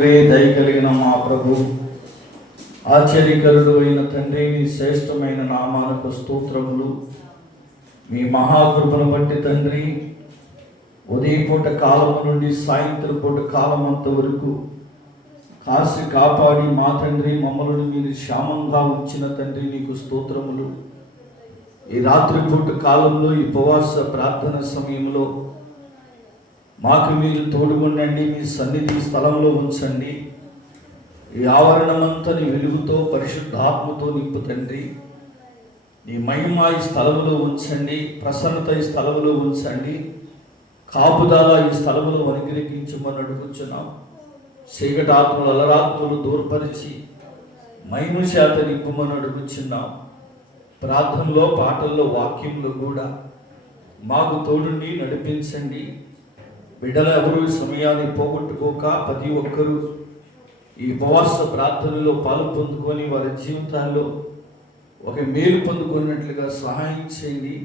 దయగలిగిన మా ప్రభు, ఆశ్చర్యకరుడు అయిన తండ్రి, నీ శ్రేష్టమైన నామాలకు స్తోత్రములు. మీ మహాకృపను బట్టి తండ్రి, ఉదయపూట కాలము నుండి సాయంత్రం పూట కాలం అంతవరకు కాసి కాపాడి మా తండ్రి మమ్మల్ని మీరు క్షేమంగా ఉంచిన తండ్రి నీకు స్తోత్రములు. ఈ రాత్రిపూట కాలంలో ఈ ఉపవాస ప్రార్థన సమయంలో మాకు మీరు తోడుగుండండి. మీ సన్నిధి స్థలంలో ఉంచండి. ఈ ఆవరణమంతని వెలుగుతో పరిశుద్ధాత్మతో నింపు తండ్రి. నీ మహిమ ఈ స్థలములో ఉంచండి, ప్రసన్నత ఈ స్థలములో ఉంచండి, కాపుదల ఈ స్థలములో అనుగ్రహించమని అడుగుచున్నాం. చీకటాత్మలు అలరాత్మలు దూరపరిచి మహిమ శాత నింపమని అడుగుచున్నాం. ప్రార్థనలో, పాటల్లో, వాక్యంలో కూడా మాకు తోడుండి నడిపించండి. బిడ్డలు ఎవరు సమయాన్ని పోగొట్టుకోక ప్రతి ఒక్కరూ ఈ ఉపవాస ప్రార్థనలో పాలు పొందుకొని వారి జీవితాల్లో ఒక మేలు పొందుకున్నట్లుగా సహాయం చేయండి.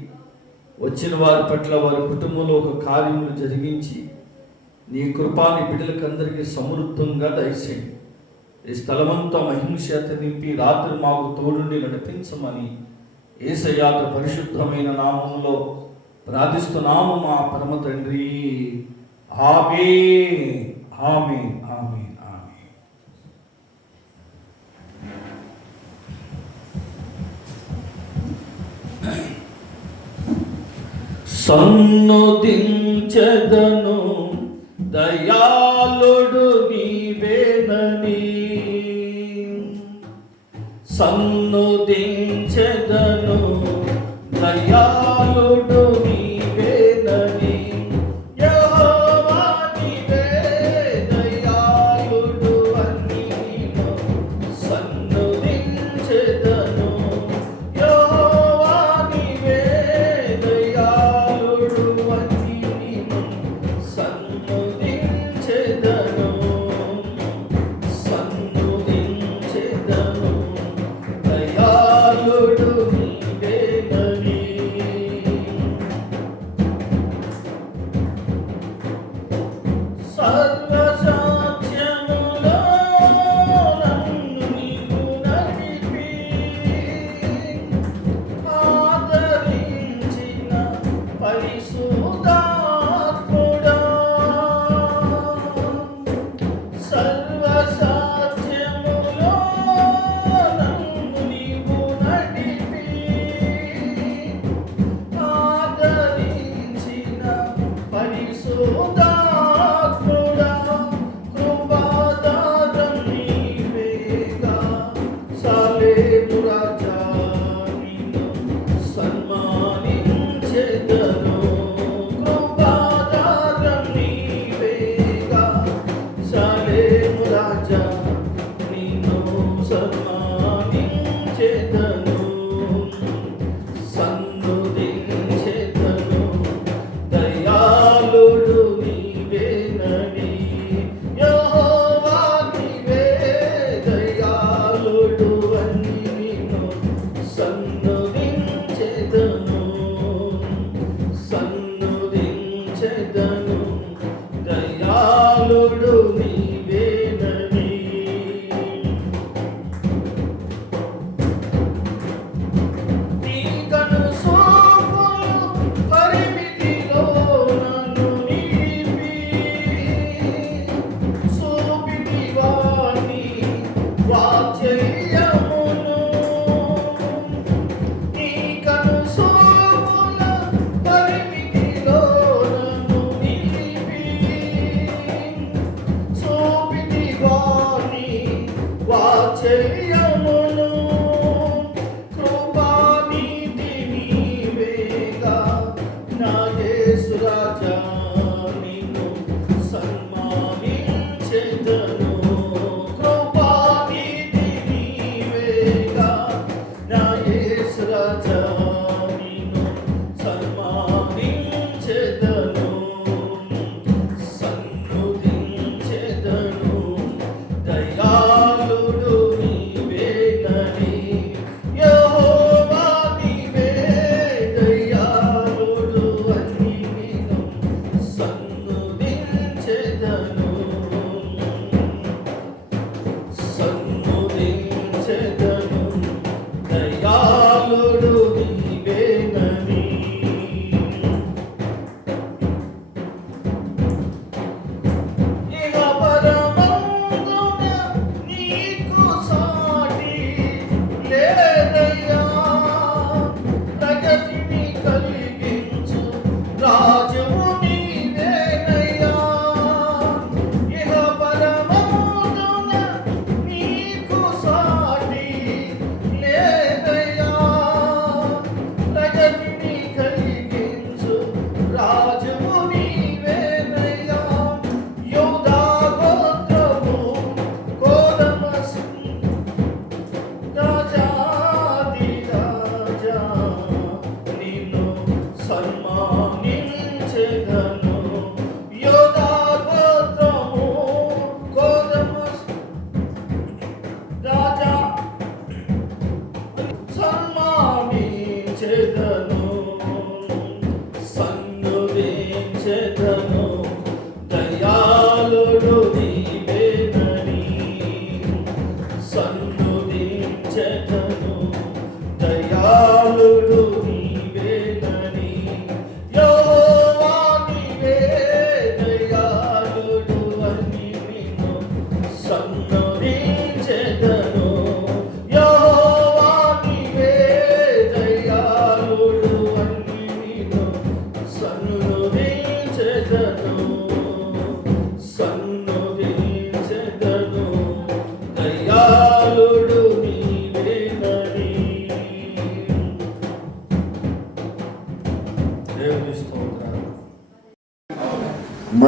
వచ్చిన వారి పట్ల వారి కుటుంబంలో ఒక కార్యములు జరిగించి నీ కృపాని బిడ్డలకు అందరికీ సమృద్ధంగా దయచేయండి. ఈ స్థలమంతా మహిమ చేత నింపి రాత్రి మాకు తోడుండి నడిపించమని యేసయ్య పరిశుద్ధమైన నామంలో ప్రార్థిస్తున్నాము మా పరమ తండ్రి. ఆమేన్, ఆమేన్, ఆమేన్, ఆమేన్. సన్నుతించెదను దయాళుడు నీవేనని, సన్నుతించెదను దయాళుడు నీవేనని,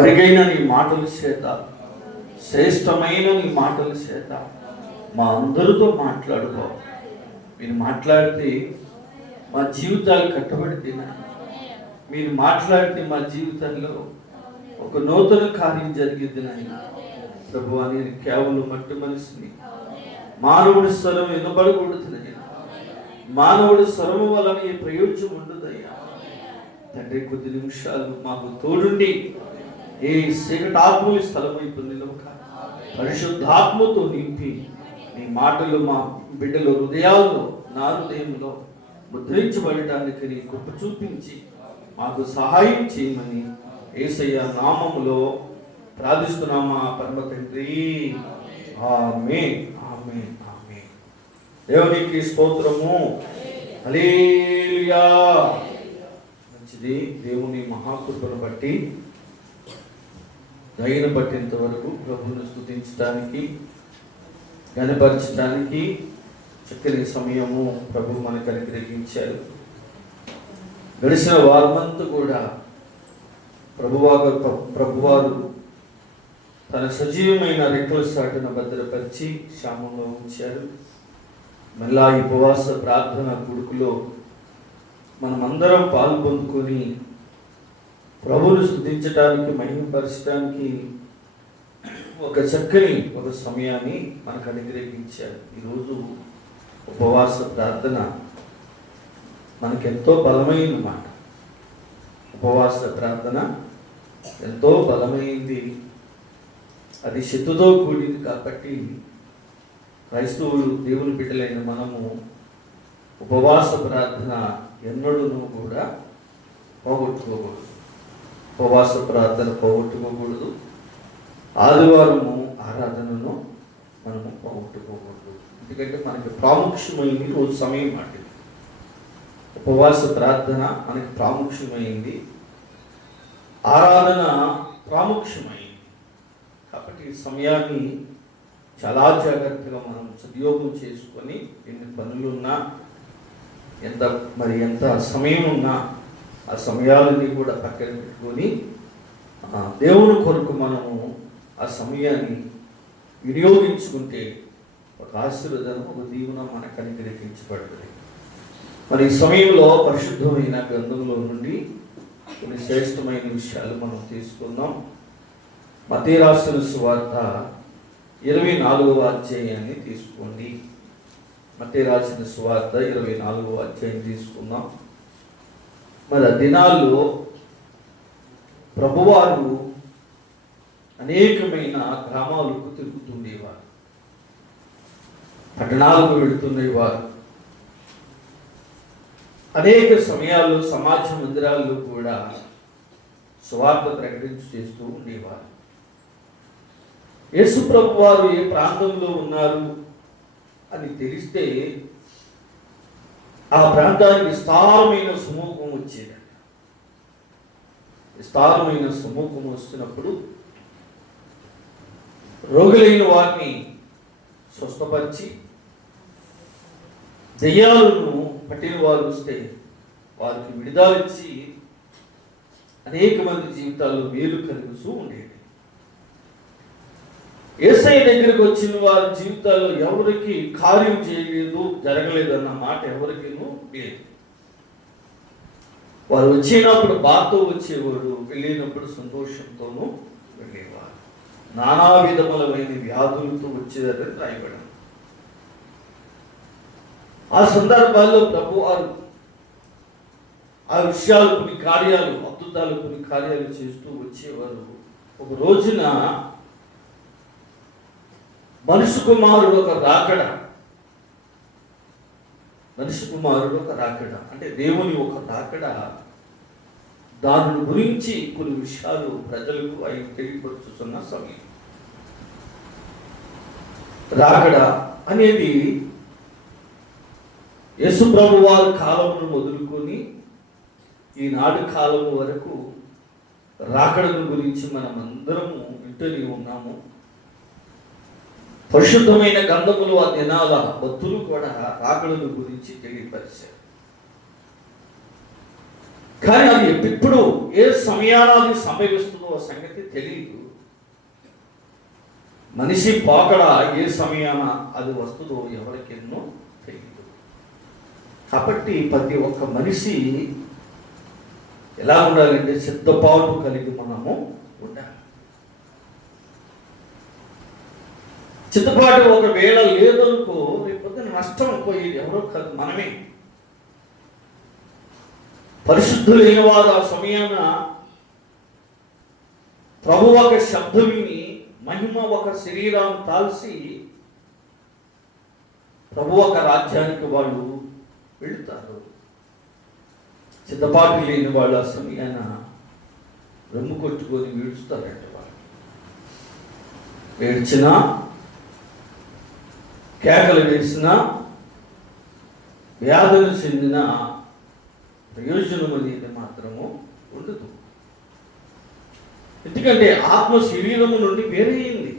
అరుగైన నీ మాటల చేత, శ్రేష్టమైన నీ మాటల చేత మా అందరితో మాట్లాడుకో. మీరు మాట్లాడితే మా జీవితాలు కట్టబడితే, మీరు మాట్లాడితే మా జీవితంలో ఒక నూతన కార్యం జరిగింది నాయన. ప్రభువా, నేను కేవలం మట్టి మనిషిని, మానవుడి స్వరం వినబడకూడదు నాయన. మానవుడి స్వరము వలన ఏ ప్రయోజనం ఉండదయ్యా తండ్రి. కొద్ది నిమిషాలు మాకు తోడుండి ఏ చీకటాత్మని స్థలం వైపు నిలవక పరిశుద్ధాత్మతో నింపి నీ మాటలు మా బిడ్డల హృదయాల్లో, నా హృదయంలో ముద్రించబడటానికి నీ కృప చూపించి మాకు సహాయం చేయమని యేసయ్య నామములో ప్రార్థిస్తున్నామా పరమ తండ్రి. ఆమేన్, ఆమేన్, ఆమేన్. దేవునికి స్తోత్రము. హల్లెలూయా. మంచిది. దేవుని మహాకృపను బట్టి దయను పట్టేంత వరకు ప్రభువును స్తుతించడానికి, గణపరచడానికి చక్కని సమయము ప్రభు మనకు అనుగ్రహించారు. గడిచిన వారమంతా కూడా ప్రభువారు తన సజీవమైన రెక్కల సాటున భద్రపరిచి క్షేమంలో ఉంచారు. మళ్ళా ఈ ఉపవాస ప్రార్థన కొడుకులో మనమందరం పాల్పొందుకొని ప్రభువును స్తుతించడానికి, మహిమపరచడానికి ఒక చక్కని ఒక సమయాన్ని మనకు అనుగ్రహించారు. ఈరోజు ఉపవాస ప్రార్థన మనకెంతో బలమైన మాట. ఉపవాస ప్రార్థన ఎంతో బలమైంది. అది శక్తితో కూడింది కాబట్టి క్రైస్తవులు, దేవుని బిడ్డలైన మనము ఉపవాస ప్రార్థన ఎన్నడూనూ కూడా పోగొట్టుకోకూడదు. ఉపవాస ప్రార్థన పోగొట్టుకోకూడదు. ఆదివారము ఆరాధనను మనము పోగొట్టుకోకూడదు. ఎందుకంటే మనకి ప్రాముఖ్యమైంది రోజు సమయం మాట. ఉపవాస ప్రార్థన మనకి ప్రాముఖ్యమైంది, ఆరాధన ప్రాముఖ్యమైంది. కాబట్టి ఈ సమయాన్ని చాలా జాగ్రత్తగా మనం సద్వినియోగం చేసుకొని, ఎన్ని పనులున్నా, ఎంత సమయం ఉన్నా ఆ సమయాలని కూడా పక్కన పెట్టుకొని దేవుని కొరకు మనము ఆ సమయాన్ని వినియోగించుకుంటే ఒక ఆశీర్వాదం, ఒక దీవెన మనకు అనుగ్రహించబడుతుంది. మరి ఈ సమయంలో పరిశుద్ధమైన గ్రంథంలో నుండి కొన్ని శ్రేష్టమైన విషయాలు మనం తీసుకుందాం. మత్తయి రాసిన సువార్త 24వ అధ్యాయాన్ని తీసుకోండి. మత్తయి రాసిన సువార్త 24వ అధ్యాయం తీసుకుందాం. మరి ఆ దినాల్లో ప్రభువారు అనేకమైన గ్రామాలకు తిరుగుతుండేవారు, పట్టణాలకు వెళుతుండేవారు. అనేక సమయాల్లో సమాజ మందిరాల్లో కూడా సువార్త చేస్తూ ఉండేవారు. యేసు ప్రభు వారు ఏ ప్రాంతంలో ఉన్నారు అని తెలిస్తే ఆ ప్రాంతానికి విస్తారమైన సమూహం వచ్చేది. విస్తారమైన సమూహం వస్తున్నప్పుడు రోగులైన వారిని స్వస్థపరిచి, దెయ్యాలను పట్టిన వారు వస్తే వారికి విడుదలిచ్చి అనేక మంది జీవితాల్లో మేలు కలుగుతూ ఉండేది. యేసయ్య దగ్గరికి వచ్చిన వారి జీవితాల్లో ఎవరికి కార్యం చేయలేదు, జరగలేదు అన్న మాట ఎవరికీ లేదు. వారు వచ్చినప్పుడు బాధతో వచ్చేవాడు, వెళ్ళినప్పుడు సంతోషంతోనూ వెళ్ళేవారు. నానా విధములమైన వ్యాధులతో వచ్చేదని రాయబడింది. ఆ సందర్భాల్లో ప్రభువారు ఆ విషయాలు, కొన్ని కార్యాలు, అద్భుతాలు, కొన్ని కార్యాలు చేస్తూ వచ్చేవారు. ఒక రోజున మనిషి కుమారుడు ఒక రాకడ, మనిషి కుమారుడు ఒక రాకడ అంటే దేవుని ఒక రాకడ, దాని గురించి కొన్ని విషయాలు ప్రజలకు అవి తెలియపరుచుతున్న సమయం. రాకడ అనేది యేసు ప్రభు వారి కాలమును మొదలుకొని ఈనాడు కాలము వరకు రాకడను గురించి మనం అందరము వింటూనే ఉన్నాము. పరిశుద్ధమైన గంధములు ఆ దినాల భక్తులు కూడా రాకడను గురించి తెలియపరిచారు. కానీ అది ఎప్పుడు ఏ సమయాన అది సంభవిస్తుందో ఆ సంగతి తెలియదు. మనిషి పోకడ ఏ సమయాన అది వస్తుందో ఎవరికెన్నో తెలియదు. కాబట్టి ప్రతి ఒక్క మనిషి ఎలా ఉండాలంటే సిద్ధపాటు కలిగి మనము ఉండాలి. సిద్ధపాటు ఒకవేళ లేదనుకో రేపు నష్టం పోయేది ఎవరో కాదు, మనమే. పరిశుద్ధులైన వారు ఆ సమయాన ప్రభు ఒక శబ్దం విని మహిమ ఒక శరీరాన్ని తాల్చి ప్రభు ఒక రాజ్యానికి వాళ్ళు వెళుతారు. సిద్ధపాటు లేని వాళ్ళు ఆ సమయాన రొమ్ము కొట్టుకొని వీడుస్తారంట. వాళ్ళు ఏడ్చినా కేకలు వేసినా వ్యాధులు చెందిన ప్రయోజనం అనేది మాత్రము ఉండదు. ఎందుకంటే ఆత్మ శరీరము నుండి వేరైంది.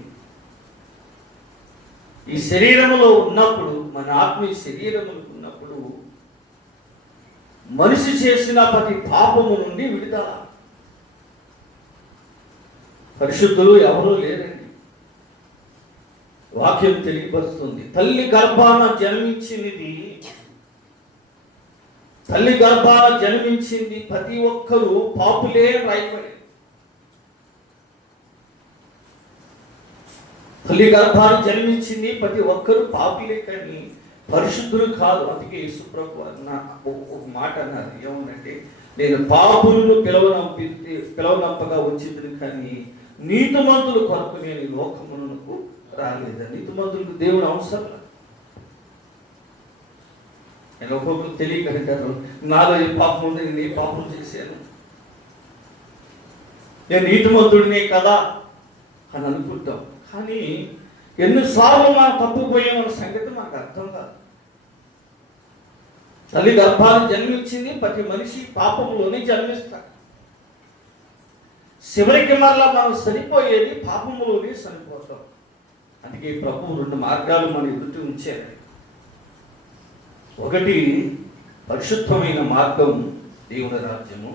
ఈ శరీరములో ఉన్నప్పుడు, మన ఆత్మ ఈ శరీరములో ఉన్నప్పుడు మనిషి చేసిన ప్రతి పాపము నుండి విడుదల. పరిశుద్ధులు ఎవరూ లేరండి. వాక్యం తెలియపరుస్తుంది. తల్లి గర్భాన జన్మించింది ప్రతి ఒక్కరూ పాపులే రాయబడి. తల్లి గర్భాన జన్మించింది ప్రతి ఒక్కరూ పాపులే, కానీ పరిశుద్ధులు కాదు. అందుకే యేసుప్రభు ఒక మాట అన్నారు, ఏమనంటే, నేను పాపులను పిలవనంపగా వచ్చింది, కానీ నీతిమంతుల కొరకు నేను ఈ లోకమునకు రాలేదు. నీతిమంతులకు దేవుడు అవసరం. నేను ఒక్కొక్కరు తెలియకంటారు, నాలో ఏ పాపం ఉంది, నేను ఏ పాపం చేశాను, నేను నీతిమంతుడినే కదా అని అనుకుంటాం. కానీ ఎన్నిసార్లు మనం తప్పుపోయామన్న సంగతి మనకు అర్థం కాదు. తల్లి గర్భాన్ని జన్మించింది ప్రతి మనిషి పాపంలోనే జన్మిస్తాడు. చివరికి మరలా మనం చనిపోయేది పాపంలోనే చనిపోతాం. అందుకే ప్రభు 2 మార్గాలు మన ఎదుటి ఉంచారు. ఒకటి పరిశుద్ధమైన మార్గం, దేవుని రాజ్యము.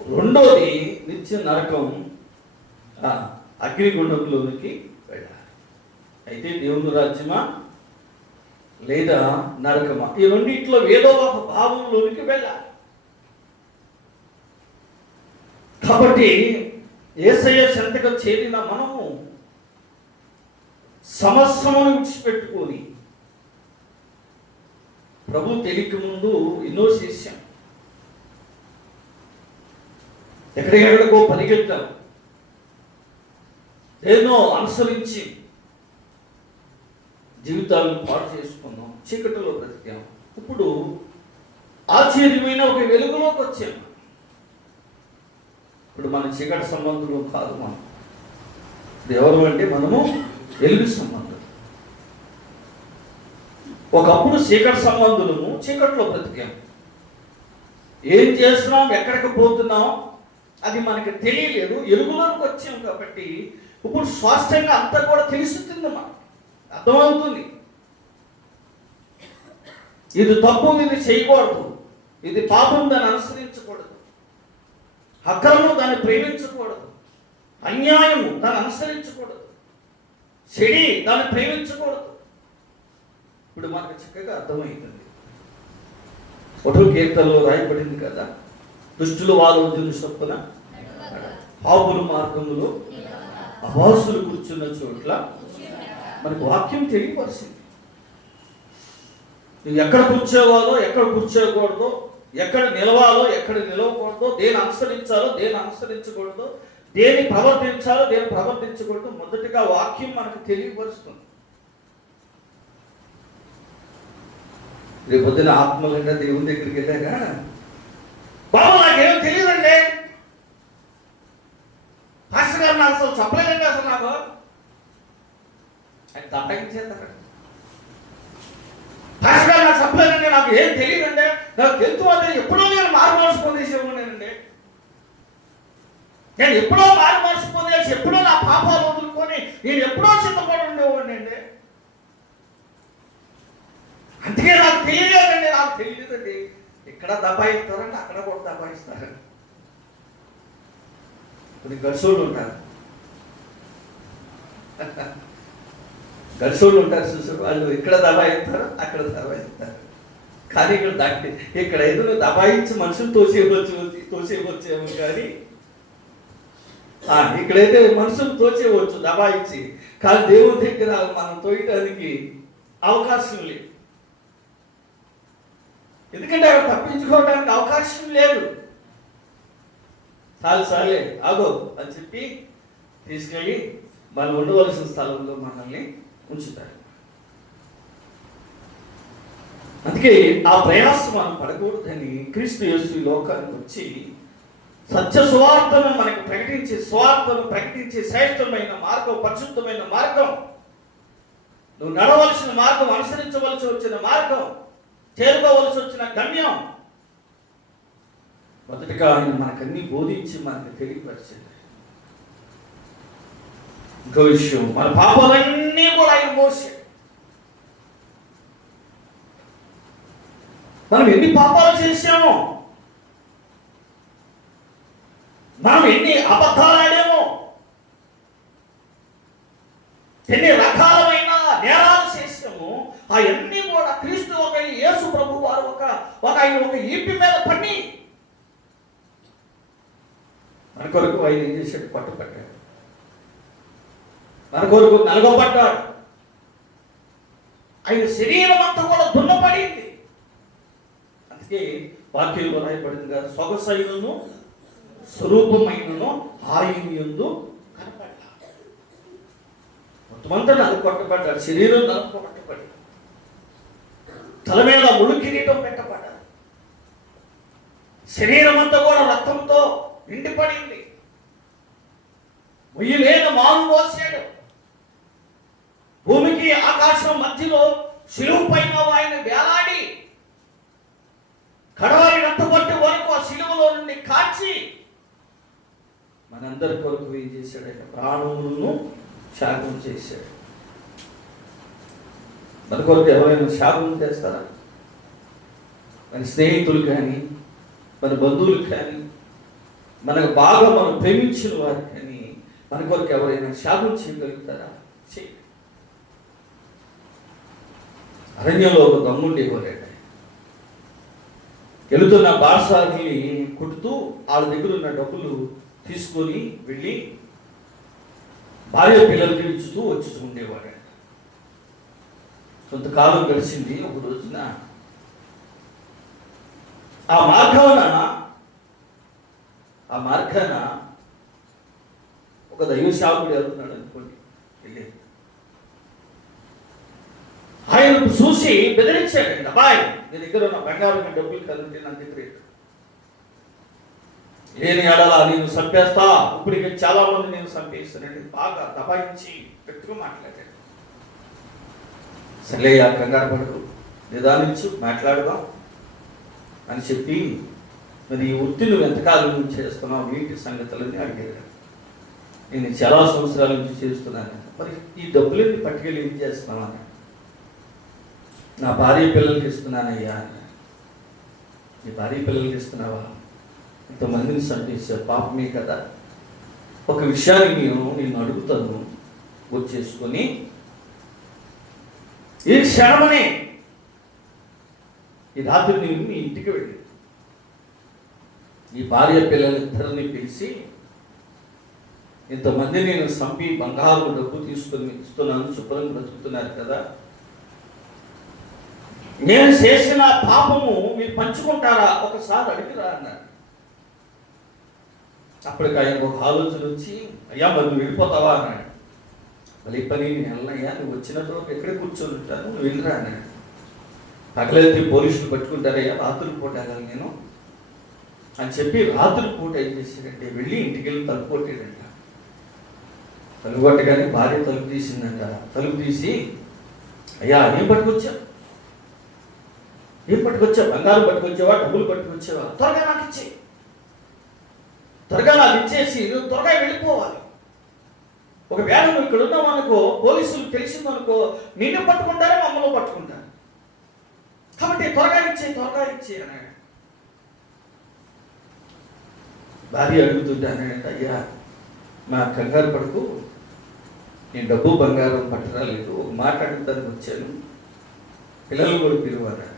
రెండోది నిత్య నరకం, అగ్నిగుండంలోనికి వెళ్ళాలి. అయితే దేవుని రాజ్యమా లేదా నరకమా, ఈ రెండిట్లో ఏదో ఒక భావంలోనికి వెళ్ళాలి. కాబట్టి యేసయ్య చెంతకు చేరిన మనము సమస్యను విడిచిపెట్టుకొని, ప్రభు తెలియక ముందు ఎన్నో చేశాం, ఎక్కడికో పరిగెత్తాం, ఎన్నో అనుసరించి జీవితాలను పాడు చేసుకున్నాం, చీకటిలో బ్రతికాం. ఇప్పుడు ఆశ్చర్యమైన ఒక వెలుగులోకి వచ్చాం. ఇప్పుడు మన చీకటి సంబంధులు కాదు, మనం ఎవరు అంటే మనము వెలుగు సంబంధం. ఒకప్పుడు చీకటి సంబంధులము, చీకటిలో బ్రతికాం. ఏం చేస్తున్నాం, ఎక్కడికి పోతున్నాం అది మనకి తెలియలేదు. వెలుగులోకి వచ్చాం కాబట్టి ఇప్పుడు స్పష్టంగా అంతా కూడా తెలుస్తుంది, మనకు అర్థమవుతుంది. ఇది తప్పు, ఇది చేయకూడదు, ఇది పాపం, దాన్ని అనుసరించకూడదు, అక్రమం దాన్ని ప్రేమించకూడదు, అన్యాయము దాన్ని అనుసరించకూడదు, చెడి దాన్ని ప్రేమించకూడదు. ఇప్పుడు మనకు చక్కగా అర్థమవుతుంది. 1వ కీర్తనలో రాయబడింది కదా, దుష్టులు ఆలోచన చొప్పున పాపుల మార్గములో అభాసులు కూర్చున్న చోట్ల మనకు వాక్యం తెలియపరిచింది. నువ్వు ఎక్కడ కూర్చోవాలో, ఎక్కడ కూర్చోకూడదో, ఎక్కడ నిలవాలో, ఎక్కడ నిలవకూడదో, దేని అనుసరించాలో, దేని అనుసరించకూడదో, దేని ప్రవర్తించాలో, దేని ప్రవర్తించకూడదు, మొదటిగా వాక్యం మనకు తెలియపరుస్తుంది. రేపు పొద్దున ఆత్మలంగా దేవుని దగ్గరికి వెళ్ళాక, బాబు నాకేమో తెలియదండి, పాస్టర్ గారు నాకు అసలు చెప్పలేదండి, అసలు నాకు అని తప్పగించేస్తారు. పాస్టర్ గారు నాకు చెప్పలేదండి, నాకు ఏం తెలియదండి, నాకు తెలుసు అంటే ఎప్పుడో నేను మారుమనసు పొందేసేవాడినండి, నేను ఎప్పుడో మారుమనసు పొందేసి, ఎప్పుడో నా పాపాలు వదులుకొని నేను ఎప్పుడో సిద్ధపడి ఉండేవాడినండి. అందుకే నాకు తెలియలేదండి, నాకు తెలియదండి. ఇక ఇక్కడ దబాయిస్తారంటే అక్కడ కూడా దబాయిస్తారు. కొన్ని గడిసోళ్ళు ఉంటారు, గడిసోళ్ళు ఉంటారు చూసారు, వాళ్ళు ఇక్కడ దబాయిస్తారు అక్కడ దబాయిస్తారు. కానీ ఇక్కడ ఏదో దబాయించి మనుషులు తోసేవచ్చేమో కానీ ఇక్కడైతే మనుషులు తోచేవచ్చు దబాయించి, కానీ దేవుని దగ్గర మనం తోయటానికి అవకాశం లేదు. ఎందుకంటే అక్కడ తప్పించుకోవడానికి అవకాశం లేదు. చాలే ఆగో అని చెప్పి తీసుకెళ్ళి మనం ఉండవలసిన స్థలంలో మనల్ని ఉంచుతారు. అందుకే ఆ ప్రయాసం మనం పడకూడదని క్రీస్తు యేసు లోకానికి వచ్చి సత్య సువార్తను మనకు ప్రకటించే శ్రేష్టమైన మార్గం, పరిశుద్ధమైన మార్గం, నువ్వు నడవలసిన మార్గం, అనుసరించవలసి వచ్చిన మార్గం, చేరుకోవలసి వచ్చిన గమ్యం, మొదటిగా ఆయన మనకన్నీ బోధించి మనకు తెలియపరిచింది. ఇంకో విషయం, మన పాపాలన్నీ కూడా ఆయన మోసాడు. మనం ఎన్ని పాపాలు చేశామో, మనం ఎన్ని అబద్ధాలు ఆడామో, ఎన్ని రకాలమైన నేరాలు చేసామో, అవన్నీ కూడా క్రీస్తు ఒక యేసు ప్రభు వారు ఆయన ఒక ఈపి మీద పడి మన కొరకు ఆయన ఏం చేశాడు? పట్టుపట్టాడు. మన కొరకు నలగబడ్డాడు. ఆయన శరీరం అంతా కూడా దున్నపడింది. అందుకే వాక్యంలో రాయబడింది కదా, సొగసైనను స్వరూపమైనను ఆయన యందు కనపడ్డాడు. మొత్తమంతా నలుపట్టబడ్డాడు, శరీరం నలుపట్టబడ్డాడు, తల మీద ముళ్ళు కిరీటం పెట్టబడ్డాడు, శరీరం అంతా కూడా రక్తంతో నిండిపడింది, మొయ్యలేని మాను మోసాడు. భూమికి ఆకాశం మధ్యలో శిలువ పైన ఆయన వేలాడి కడవరి రక్తపట్టు వరకు ఆ శిలువలో నుండి కాచి మనందరి కొరకు ఏం చేశాడు? ఆయన ప్రాణములను త్యాగం చేశాడు. మన కొరకు ఎవరైనా త్యాగం చేస్తారా? మన స్నేహితులు కానీ, మన బంధువులు కానీ, మనకు బాగా మనం ప్రేమించిన వారు కానీ మన కొరకు ఎవరైనా త్యాగం చేయగలుగుతారా? అరణ్యంలో ఒక దమ్ముండి ఇవ్వలేడు. వెళుతున్న బాసాగిని కుట్టుతూ వాళ్ళ దగ్గర ఉన్న డబ్బులు తీసుకొని వెళ్ళి భార్య పిల్లలకి ఇచ్చుతూ వచ్చుతూ ఉండేవాడు. కొంతకాలం గడిచింది. ఒక రోజున ఆ మార్గాన ఒక దైవ శాపుడు వెళ్తున్నాడు అనుకోండి. ఆయనకు చూసి బెదిరించాడండి, అబ్బాయి నీ దగ్గర ఉన్న బంగారం డబ్బులు కదంటే నా దగ్గర లేని ఎడలా నేను చంపేస్తా, ఇప్పటికే చాలా మంది నేను చంపేస్తానండి బాగా దబాయించి గట్టిగా మాట్లాడాడు. సర్లేయా కంగారు పడకు, నిదానించు, మాట్లాడదాం అని చెప్పి మరి ఈ వృత్తి నువ్వు ఎంతకాలం నుంచి చేస్తున్నావు, వీటి సంగతులని అడిగాడు. నేను చాలా సంవత్సరాల నుంచి చేస్తున్నాను. మరి ఈ డబ్బులన్నీ పట్టుకెళ్ళి ఏం చేస్తున్నావు అని. నా భార్య పిల్లలకి ఇస్తున్నానయ్యా. నీ భార్య పిల్లలకి ఇస్తున్నావా? ఇంతమందిని చంపేసావు, పాపమే కదా. ఒక విషయాన్ని నేను అడుగుతాను, వచ్చేసుకొని ఈ క్షణమనే ఈ రాత్రి నేను మీ ఇంటికి వెళ్ళి ఈ భార్య పిల్లలిద్దరిని పిలిచి, ఇంతమంది నేను చంపి బంగారు డబ్బు తీసుకొని ఇస్తున్నాను, శుభ్రం బ్రతుకుతున్నారు కదా, నేను చేసిన పాపము మీరు పంచుకుంటారా ఒకసారి అడిగిరా అన్నారు. అప్పటికి ఆయన ఒక ఆలోచన వచ్చి, అయ్యా మరి నువ్వు వెళ్ళిపోతావా అన్నాడు. మళ్ళీ పని నేను వెళ్ళనయ్యా, నువ్వు వచ్చినప్పుడు ఎక్కడ కూర్చొని ఉంటాను, నువ్వు వెళ్ళిరా అన్నాడు. పగలైతే పోలీసులు పట్టుకుంటారయ్యా, రాత్రి పూట వెళ్ళాలి నేను అని చెప్పి రాత్రి పూట ఏం చేశాడంటే వెళ్ళి ఇంటికి వెళ్ళి తలుపు కొట్టాడంట. తలుపు కొట్టగానే భార్య తలుపు తీసిందంట. తలుపు తీసి, అయ్యా ఏం పట్టుకొచ్చావు, బంగారం పట్టుకొచ్చావా, డబ్బులు పట్టుకొచ్చావా, త్వరగా నాకు ఇచ్చేయి, త్వరగా నాకు ఇచ్చేసి నువ్వు త్వరగా వెళ్ళిపోవాలి. ఒకవేళ నువ్వు ఇక్కడ ఉన్నావు అనుకో, పోలీసులు తెలిసిందనుకో, నిన్ను పట్టుకుంటారా మమ్మల్ని పట్టుకుంటారు, కాబట్టి త్వరగా ఇచ్చే అన్నాడు. భార్య అడుగుతుంటానంటే, అయ్యా నా కంగారు పడుకు, నేను డబ్బు బంగారం పట్టరాలేదు, ఒక మాట అడుగుతానికి వచ్చాను, పిల్లలు కూడా పిలువారా.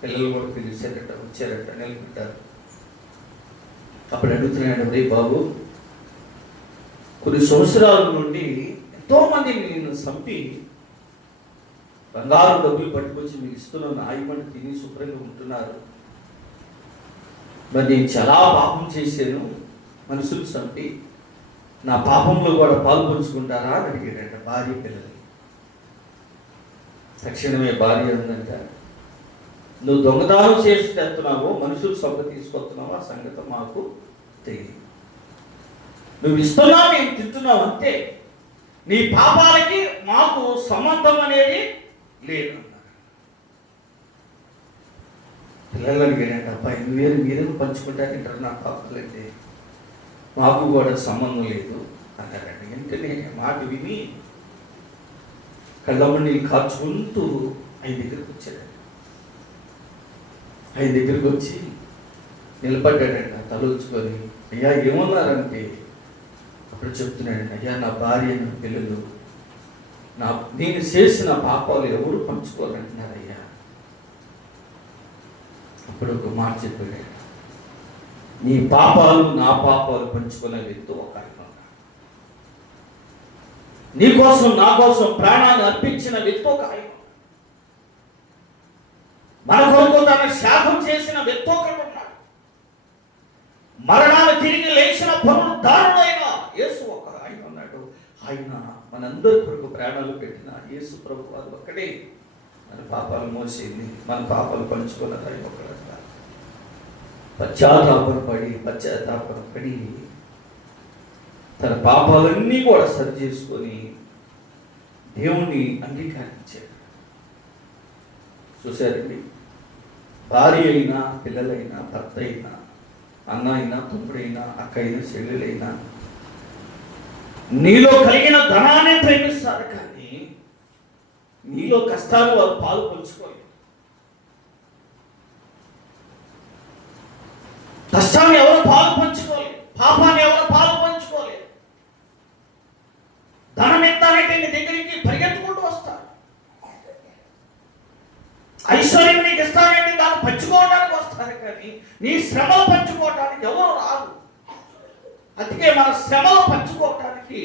పిల్లలు కూడా పిలిచారట, వచ్చారట, నిలబెట్టారు. అప్పుడు అడుగుతున్నాడు, రే బాబు, కొన్ని సంవత్సరాల నుండి ఎంతోమంది నేను చంపి బంగారు డబ్బులు పట్టుకొచ్చి మీకు ఇస్తున్నాను, ఆయుమని తిని శుభ్రంగా ఉంటున్నారు. మరి నేను చాలా పాపం చేశాను, మనుషులు చంపి, నా పాపంలో కూడా పాలు పంచుకుంటారా అని అడిగాడంట భార్య పిల్లలు. తక్షణమే భార్య ఉందంట, నువ్వు దొంగతనం చేసి తెస్తున్నావో మనుషులు సొంత తీసుకొస్తున్నావో ఆ సంగతి మాకు తెలియదు. నువ్వు ఇస్తున్నావు, మేము తింటున్నావు అంతే, నీ పాపాలకి మాకు సంబంధం అనేది లేదు అన్నారు. పిల్లలు అడిగాడంట, అబ్బాయి మీరేమో పంచుకుంటారంటారు నా పాపాలంటే, మాకు కూడా సంబంధం లేదు అన్నారండి. వెంటనే మాట విని కళ్ళమ్మని కాచుకుంటూ ఆయన దగ్గరికి వచ్చాడు. ఆయన దగ్గరికి వచ్చి నిలబడ్డాడంట, తలొచ్చుకొని, అయ్యా ఏమన్నారంటే, అప్పుడు చెప్తున్నాడండి, అయ్యా నా భార్య నా పిల్లలు నేను చేసిన పాపాలు ఎవరు పంచుకోవాలంటున్నారయ్యా. అప్పుడు ఒక మాట చెప్పాడు, నీ పాపాలు నా పాపాలు పంచుకునే వ్యక్తి ఒక ఆయన, నీ కోసం నా కోసం ప్రాణాన్ని అర్పించిన వ్యక్తి ఒక ఆయన, మన కొరకు తన శాపం చేసిన వ్యక్తి ఒకడు ఉన్నాడు, మరణాన్ని తిరిగి లేచిన పునరుద్ధారుడైన యేసు ఒక ఆయన ఉన్నాడు. ఆయన మనందరి కొరకు ప్రాణాలు పెట్టిన యేసు ప్రభు అది ఒక్కడే మన పాపాలు మోసింది, మన పాపాలు పంచుకున్నది ఆయన ఒక్కడంట. పశ్చాత్తాపడి తన పాపాలన్నీ కూడా సరి చేసుకొని దేవుణ్ణి అంగీకరించాడు. చూశారండి, భార్య అయినా, పిల్లలైనా, భర్త అయినా, అన్న అయినా, తమ్ముడైనా, అక్క అయినా, చెల్లెలైనా నీలో కలిగిన ధనాన్ని ప్రేమిస్తారు, కానీ నీలో కష్టాలు వారు పాలు పంచుకోలేదు. కష్టాన్ని ఎవరు పాలు పంచుకోలేదు, పాపాన్ని ఎవరు పాలు పంచుకోలేదు. ధనం ఎత్తానంటే నీ దగ్గరికి పరిగెత్తుకుంటూ వస్తారు, ఐశ్వర్యం నీకు ఇస్తానంటే దాన్ని పంచుకోవడానికి వస్తారు, కానీ నీ శ్రమలు పంచుకోవడానికి ఎవరు రాదు. అందుకే మన శ్రమలు పంచుకోవడానికి,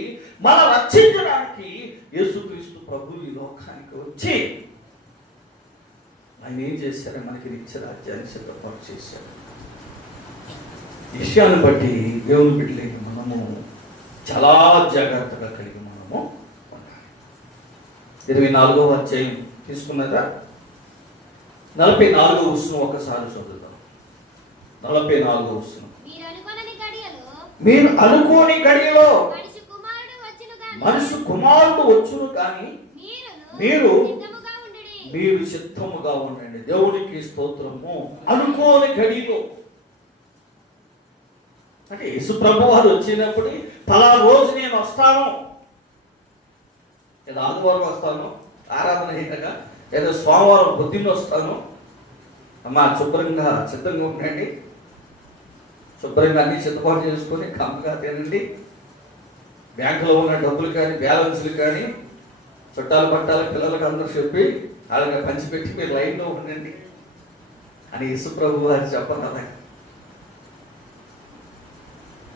మన రక్షించడానికి యేసుక్రీస్తు ప్రభు ఈ లోకానికి వచ్చి ఆయన ఏం చేశారు, మనకి నిత్య రాజ్యాన్ని సిద్ధపాటు చేశారు. ఈ విషయాన్ని బట్టి దేవుని బిడ్డలైన మనము చాలా జాగ్రత్తగా కలిగి మనము ఉండాలి. 24వ అధ్యాయం తీసుకున్నదా? 44వ వచనం ఒకసారి చదువుదాం. 44వ వచనం, మీరు అనుకోని గడియలో మనిషి కుమారుడు వచ్చును కానీ మీరు సిద్ధముగా ఉండండి. దేవునికి స్తోత్రము. అనుకోని గడిలో అంటే యేసు ప్రభు వారు వచ్చినప్పుడు పలానా రోజు నేను వస్తాను, ఏదో ఆదివారం వస్తాను ఆరాధన అయినగా, ఏదో సోమవారం పొద్దున్న వస్తాను, అమ్మా శుభ్రంగా సిద్ధంగా ఉండండి, శుభ్రంగా అన్ని సిద్ధపాటు చేసుకొని కమ్మగా తినండి, బ్యాంకులో ఉన్న డబ్బులు కానీ బ్యాలెన్స్లు కానీ చుట్టాలు పట్టాలి పిల్లలకు అందరూ చెప్పి అలాగే పంచిపెట్టి మీరు లైన్లో ఉండండి అని యేసు ప్రభు వారు చెప్పనదా.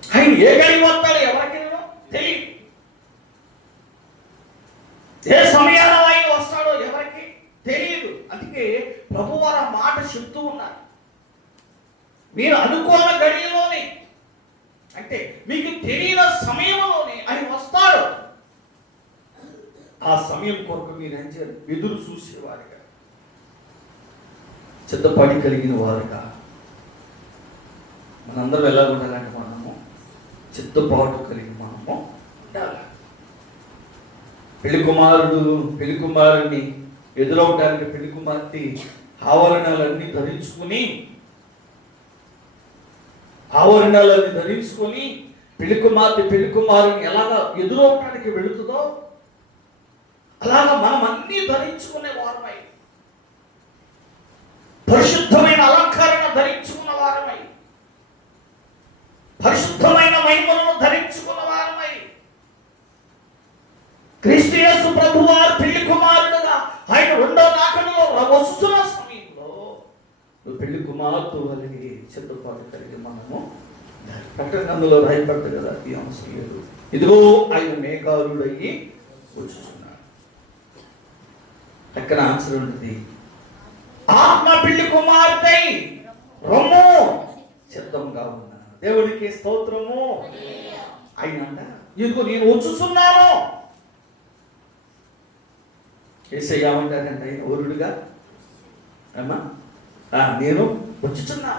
ఆయన ఏ గడి వస్తాడు ఎవరికి తెలియదు, ఏ సమయాల్లో ఆయన వస్తాడో ఎవరికి తెలియదు. అందుకే ప్రభు వారు ఆ మాట చెప్తూ ఉన్నారు, మీరు అనుకోన గడియలోనే, అంటే మీకు తెలియని సమయంలోనే ఆయన వస్తాడు. ఆ సమయం కొరకు మీరు ఎదురు చూసేవారుగా, సిద్ధపడి కలిగిన వారుగా మనందరం ఎలా ఉండాలంటే మనము సిద్ధపాటు కలిగి మనము ఉండాలి. పెళ్లి కుమారుడిని ఎదురవడానికి పెళ్లి కుమార్తె ఆవరణాలన్నీ ధరించుకుని పెళ్లి కుమారుని ఎలాగా ఎదురవడానికి వెళుతుందో అలాగా మనం అన్నీ ధరించుకునే వారమై, పరిశుద్ధమైన అలంకరణ ధరించుకున్న వారమై పరిశుద్ధమైన మహిమలను ధరించుకున్న వారమై క్రీస్తు యేసు ప్రభువారు పెళ్లి కుమారుడుగా ఆయన రెండో రాకడలో వస్తున్న సమయంలో నువ్వు పెళ్లి కుమార్తె వలె సిద్ధపాటు కలిగి మనము ప్రకటనలో రాయబడ్డది కదా, ఈ అంశం లేదు. ఇదిగో ఆయన మేఘారుడయ్యి వచ్చుచున్నాడు. అక్కడ ఆన్సర్ ఉంటుంది, ఆత్మ పెళ్లి కుమార్తె రొమ్ము సిద్ధంగా ఉన్నాను. దేవుడికి స్తోత్రము. ఆయన అంట, ఇదిగో నేను వచ్చుచున్నాను. యేసయ్య ఏమంటారంటే ఆయన ఓరుడుగా, అమ్మా నేను వచ్చుచున్నా,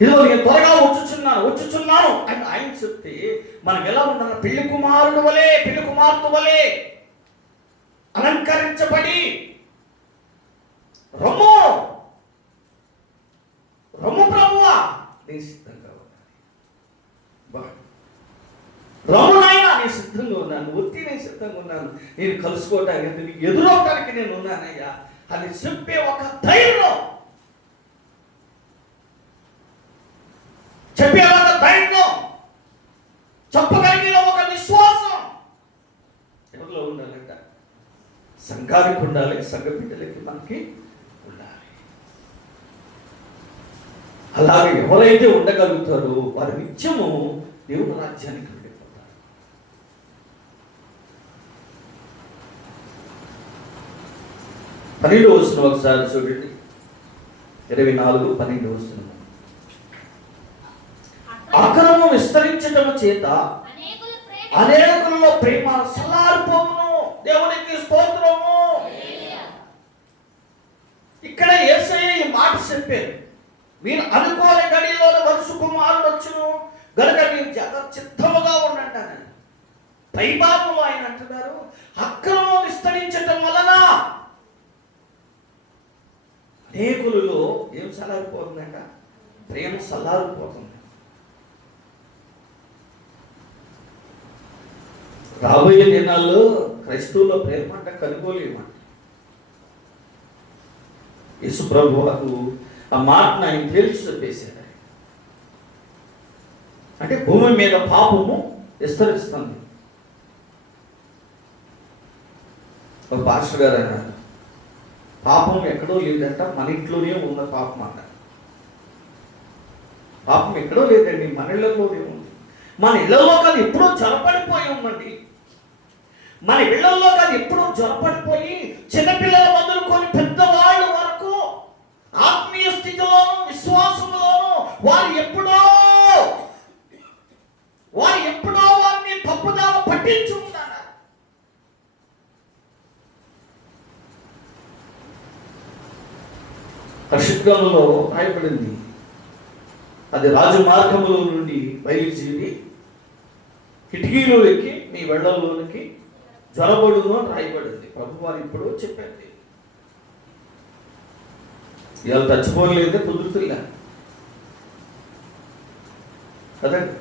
ఇదిగో నేను త్వరగా వచ్చుచున్నాను అని ఆయన చెప్తే మనం ఎలా ఉన్నాం? పెళ్లి కుమారుడు వలె, పెళ్లి కుమార్తె వలె అలంకరించబడి రొమ్ము ప్రభువా నేను సిద్ధంగా ఉన్నాను. రొమ్మునైనా నేను సిద్ధంగా ఉన్నాను, ఒత్తి నేను సిద్ధంగా ఉన్నాను, నేను కలుసుకోవటానికి నీకు ఎదురవటానికి నేను ఉన్నానయ్యా అని చెప్పే ఒక ధైర్యం, చెప్పే ఒక ధైర్యం, చెప్పగలిగిన ఒక విశ్వాసం ఎవరిలో ఉండాలంట? సంఘానికి ఉండాలి, సంఘ బిడ్డలకి మనకి ఉండాలి. అలాగే ఎవరైతే ఉండగలుగుతారో వారి నిత్యము దేవుని రాజ్యానికి వెళ్ళిపోతారు. 12వ వచనం ఒకసారి చూడండి, 24-12 వచనం. అక్రమం విస్తరించడం చేత అనేకులలో ప్రేమ సల్లారిపోవును. దేవునికి స్తోత్రము. ఇక్కడ యేసయ్య ఈ మాట చెప్పారు, మీరు అనుకోని గడిలో మనుషు కుమారుడు వచ్చును గనుక మీరు చిత్తముగా ఉండండి. పైపాపంలో ఆయన అంటున్నారు, అక్రమం విస్తరించటం వలన అనేకులలో ఏం సల్లారిపోతుందంట? ప్రేమ సల్లారిపోతుంది. రాబోయే దినాల్లో క్రైస్తవుల ప్రేమ అంట కనుగోలేమంట. యేసు ప్రభు ఆ మాటను ఆయన తేల్చి చెప్పేశాడు. అంటే భూమి మీద పాపము విస్తరిస్తుంది. ఒక పాస్టర్ గారు అన్నారు, పాపం ఎక్కడో లేదంట, మన ఇంట్లోనే ఉన్న పాపం అన్నారు. పాపం ఎక్కడో లేదండి, మన ఇళ్లలోనే ఉంది. మన ఇళ్లలో కానీ ఎప్పుడో జ్వరపడిపోయి ఉందండి. మన ఇళ్లలో కానీ ఎప్పుడో జ్వరపడిపోయి చిన్నపిల్లల మొదలుకొని పెద్దవాళ్ళ వరకు ఆత్మీయ స్థితిలోనూ విశ్వాసంలోనూ వారు ఎప్పుడో వారిని తప్పుదావ పట్టించుకున్నారు. పరిశుద్ధంలో రాయబడింది, అది రాజు మార్గములో నుండి బయలుదేరి కిటికీలో ఎక్కి మీ వెళ్లలోనికి జ్వరబడును అని రాయబడింది. ప్రభు వారు ఇప్పుడు చెప్పండి, ఇవాళ చచ్చిపోలేదే కుదురుతులే కదండి.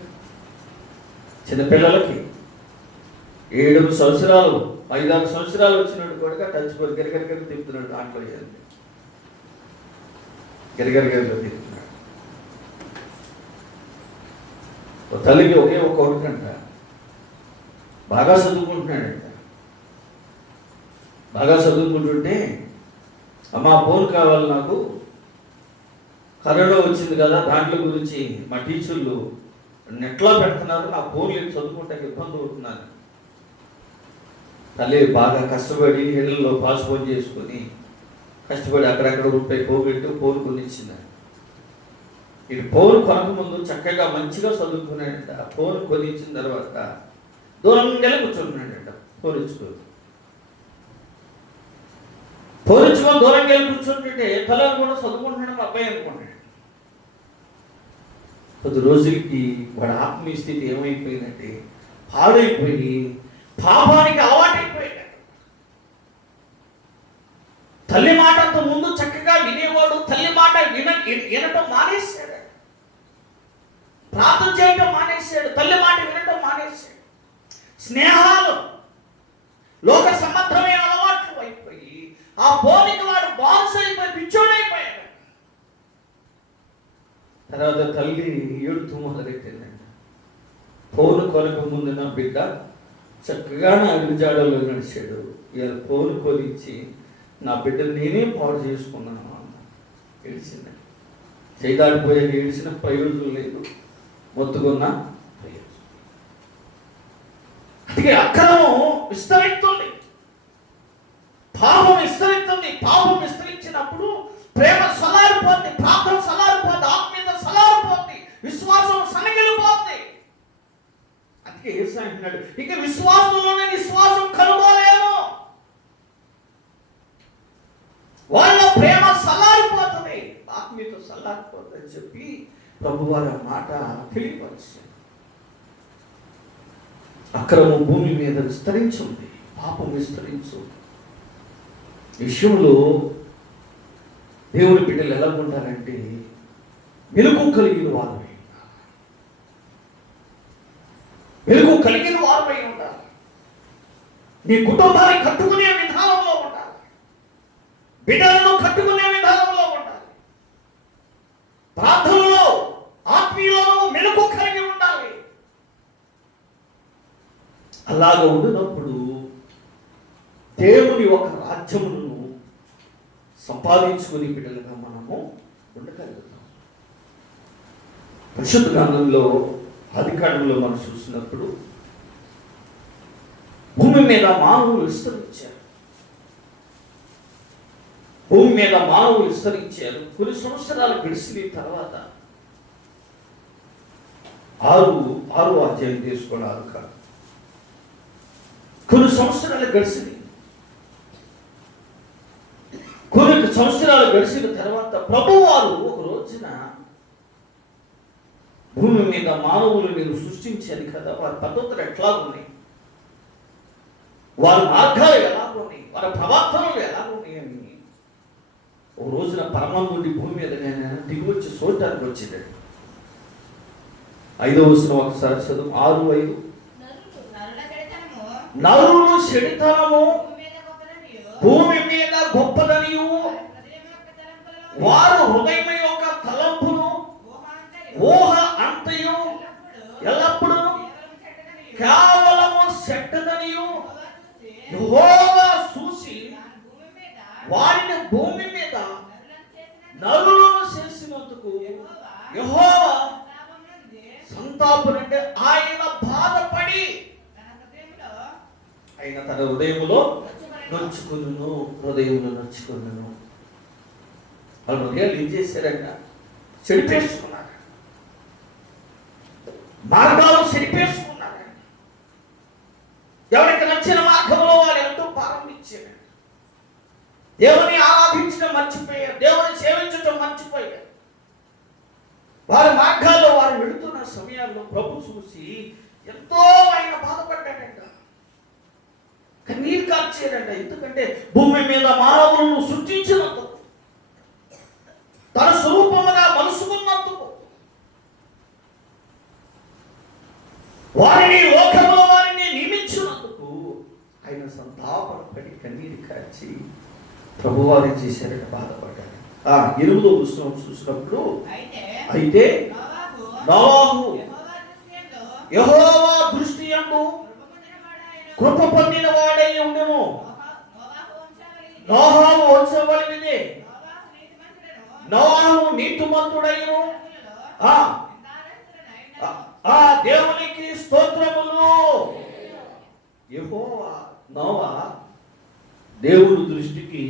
చిన్నపిల్లలకి 7 సంవత్సరాలు 5-6 సంవత్సరాలు వచ్చినట్టు కూడా చచ్చిపోయి గిరగిరగిరి తిప్పుతున్నాడు. దాంట్లో గిరగిరగిరిలో తిప్పుతున్నాడు. తల్లికి ఒకే ఒక కొడుకంట, బాగా చదువుకుంటున్నాడంట. బాగా చదువుకుంటుంటే, అమ్మా ఫోన్ కావాలి నాకు, కరోనా వచ్చింది కదా, దాంట్లో గురించి మా టీచర్లు నెట్లో పెడుతున్నారు, నా ఫోన్ లేదు, చదువుకుంటానికి ఇబ్బంది అవుతున్నాను. తల్లి బాగా కష్టపడి ఇళ్లలో పాస్పోర్ట్ చేసుకొని కష్టపడి అక్కడక్కడ రూపాయి పోగొట్టు ఫోన్ కొనిచ్చింది. ఇది ఫోన్ కొనక ముందు చక్కగా మంచిగా చదువుకున్నాడంట. ఫోన్ కొనిచ్చిన తర్వాత దూరంగా కూర్చుంటున్నాడంట. ఫోన్ ఇచ్చుకొని దూరంగా కూర్చుంటుంటే పిల్లలు కూడా చదువుకుంటున్నాడు మా అబ్బాయి అనుకుంటాడు. కొద్ది రోజులకి వాడి ఆత్మీయ స్థితి ఏమైపోయిందంటే పాడైపోయి పాపానికి అలవాటైపోయాడు. తల్లి మాట అంత ముందు చక్కగా వినేవాడు, తల్లి మాట వినటం మానేశాడు, ప్రార్థన చేయటం మానేశాడు, తల్లి మాట వినటం మానేశాడు. స్నేహాలు లోక సంబంధమైన అలవాట్లు అయిపోయి ఆ పోలిక వాడు బాన్స్ అయిపోయి పిచ్చోడైపోయాడు. తర్వాత తర్వాత తల్లి ఏడుతూ మొదలెట్టిందంట. ఫోన్ కొనక ముందు నా బిడ్డ చక్కగా నా అడుగుజాడల్లో నడిచాడు. ఇవాళ ఫోన్ కొనిచ్చి నా బిడ్డను నేనే పాడు చేసుకున్నాను అన్న. ఏడిచిందండి. చేయదాడిపోయాక ఏడిసిన ప్రయోజనం లేదు, మొత్తుకున్న ప్రయోజనం. అందుకే అక్రమం విస్తరిస్తుంది, పాపం విస్తరిస్తుంది. పాపం విస్తరించినప్పుడు ప్రేమ సలారిపోద్ది, ప్రార్థన సలారిపోద్ది, ఆత్మీయత సలారిపోద్ది, విశ్వాసం సన్నగిలిపోద్ది. అందుకే యేసు అంటున్నాడు, ఇక విశ్వాసంలోనే విశ్వాసం కనుగోలేను. వాళ్ళ ప్రేమ సల్లారిపోతుంది, ఆత్మీయత సల్లారిపోతుంది అని చెప్పి ప్రభువారి మాట తెలియపరిచారు. అక్రమం భూమి మీద విస్తరించింది, పాపం విస్తరించు విషయంలో దేవుని బిడ్డలు ఎలా ఉంటారంటే వెలుగు కలిగిన వారమై ఉండాలి. వెలుగు కలిగిన వారమై ఉండాలి. నీ కుటుంబాన్ని కట్టుకునే విధానంలో ఉండాలి, బిడ్డలను కట్టుకునే విధానంలో ఉండాలి, ప్రార్థనలో ఆత్మీయులలో మెలుగు కలిగి ఉండాలి. అలాగ ఉండినప్పుడు దేవుని ఒక రాజ్యమును సంపాదించుకుని బిడ్డలుగా మనము ఉండగలుగుతాం. పరిశుద్ధ గ్రంథంలో ఆదికాండంలో మనం చూసినప్పుడు భూమి మీద మానవులు విస్తరించారు. భూమి మీద మానవులు విస్తరించారు. కొన్ని సంవత్సరాలు గడిచిన తర్వాత ఆరు అధ్యాయం తీసుకోండి. ఆదికాండం కొన్ని సంవత్సరాలు గడిచింది. కొన్ని సంవత్సరాలు గడిచిన తర్వాత ప్రభువారు ఒక రోజున భూమి మీద మానవులు నేను సృష్టించాను కదా, వారి పద్ధతులు ఎట్లా ఉన్నాయి, వారి మార్గాలు ఎలా ఉన్నాయి, వారి ప్రవర్తనలు ఎలా ఉన్నాయి అని ఒక రోజున పరమం నుండి భూమి మీద దిగి వచ్చి చూడటానికి వచ్చిందండి. 5వ వచనం ఒకసారి చదువు. 6:5. నరులు చెడుతనము భూమి మీద గొప్పదనియు వారు హృదయం యొక్క తలంపును ఊహ అంతయు ఎల్లప్పుడూ కేవలము చెడ్డదనియు యెహోవా చూసి వారిని భూమి మీద నరులను చేసినందుకు యెహోవా సంతాపనంటే ఆయన బాధపడి ఆయన తన హృదయములో నొచ్చుకును, హృదయంలో నొచ్చుకును. వాళ్ళ హృదయాలు ఏం చేశారంట? చెడిపేసుకున్నారు, మార్గాలు చెడిపేసుకున్నారు. ఎవరికి నచ్చిన మార్గంలో వాళ్ళు ఎంతో ప్రారంభించారు. దేవుని ఆరాధించడం మర్చిపోయారు, దేవుని సేవించడం మర్చిపోయారు. వారి మార్గాల్లో వారు వెళుతున్న సమయాల్లో ప్రభు చూసి ఎంతో ఆయన బాధపడ్డాడంట, కన్నీరు కార్చాడంట. ఎందుకంటే భూమి మీద మానవులను సృష్టించినందుకు, తన స్వరూపముగా మలుసుకున్నందుకు, వారిని లోకములో వారిని నియమించినందుకు ఆయన సంతాపన పడి కన్నీరు కార్చి ప్రభువారు చేశారట, బాధపడ్డాడు. 8వ వచనం చూసినప్పుడు అయితే నోవాహు యెహోవా దృష్టి యందు కృప పొందిన వాడై ఉండును. నోవాహు వంశవళిదే, నోవాహు నీతిమంతుడైను. దేవునికి స్తోత్రములు. యెహోవా నోవా దేవుని దృష్టికి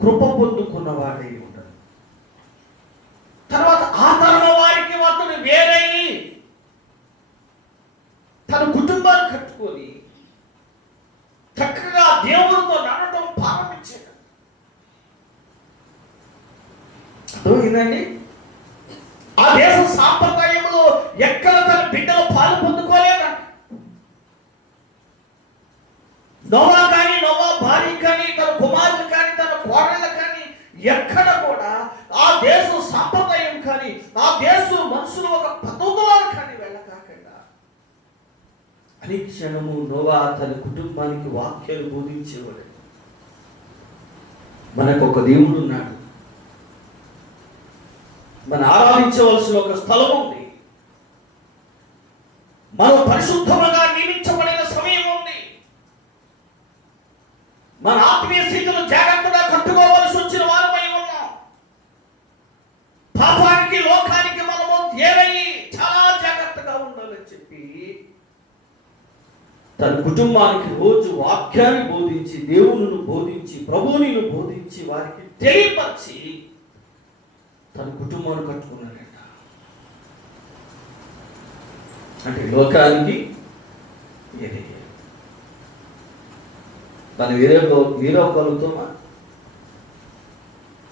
కృప పొందుకున్నవాడై ఉంటాడు. తర్వాత ఆ తరం వారికి అతను వేరయ్యి తన కుటుంబాన్ని కట్టుకొని చక్కగా దేవుడితో నడవడం ప్రారంభించాడు. అర్థమైందండి? ఆ దేశ సాంప్రదాయంలో ఎక్కడ తన బిడ్డలు పాలు పొందుకోలేదంట. నోవా కానీ, నోవా భార్య కానీ, తన కుమారులు కానీ, తన కోడళ్ళు కానీ ఎక్కడ కూడా ఆ దేశ సాంప్రదాయం కానీ, ఆ దేశ మనుషులు ఒక పద్ధతులను కానీ వెళ్ళకాకుండా అనుక్షణము నోవా తన కుటుంబానికి వాక్యాలు బోధించేవాడు. మనకు ఒక దేవుడు ఉన్నాడు, మనం ఆరాధించవలసిన ఒక స్థలం ఉంది. మనం పరిశుద్ధముగా నియమించబడిన సమయం ఉంది. మన ఆత్మీయ స్థితిలో జాగ్రత్తగా కట్టుకోవలసి వచ్చిన వారమై ఉన్నాం. పాపానికి లోకానికి మనము ఏమయ్యి చాలా జాగ్రత్తగా ఉండాలని చెప్పి తన కుటుంబానికి రోజు వాక్యాన్ని బోధించి, దేవుని బోధించి, ప్రభువుని బోధించి, వారికి తెలియపరిచి తన కుటుంబాన్ని కట్టుకున్నాడట. అంటే లోకానికి ఏది తను వీరవగలుగుతామా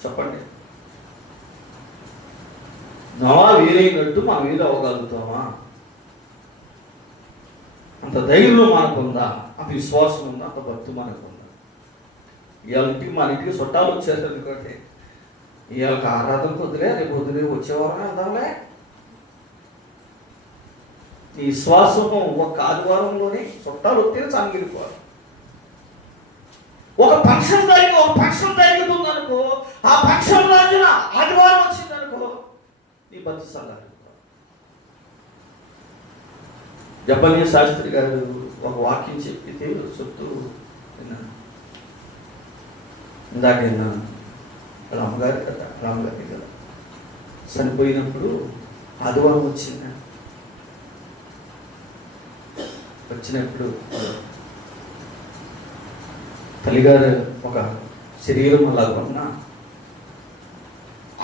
చెప్పండి? నవా వీరైనట్టు మనం వీరవగలుగుతామా? అంత ధైర్యం మనకుందా? అంత విశ్వాసం ఉందా? అంత భక్తి మనకుందా? ఇవాళ ఇంటికి మన ఇంటికి చుట్టాలు వచ్చారు ఎందుకంటే ఇవాళకి ఆరాధన వదిలే, రేపు వదిలే, వచ్చేవారం వెళ్దాంలే. ఈ విశ్వాసము ఒక ఆదివారంలోనే చుట్టాలు వస్తే సంగిలిపోవాలి. ఒక ఫంక్షన్ జరుగుతుంది అనుకో, ఆ ఫంక్షన్ రోజున ఆదివారం వచ్చింది అనుకో, నీ భక్తి సంఘాలు. జపనీయ శాస్త్రి గారు ఒక వాక్యం చెప్పితే చెప్తూ విన్నాను. ఇందాక విన్నాను. రామగారి కదా, రామగారి కదా చనిపోయినప్పుడు ఆదివారం వచ్చినప్పుడు తల్లిగారు ఒక శరీరం అలాగా ఉన్న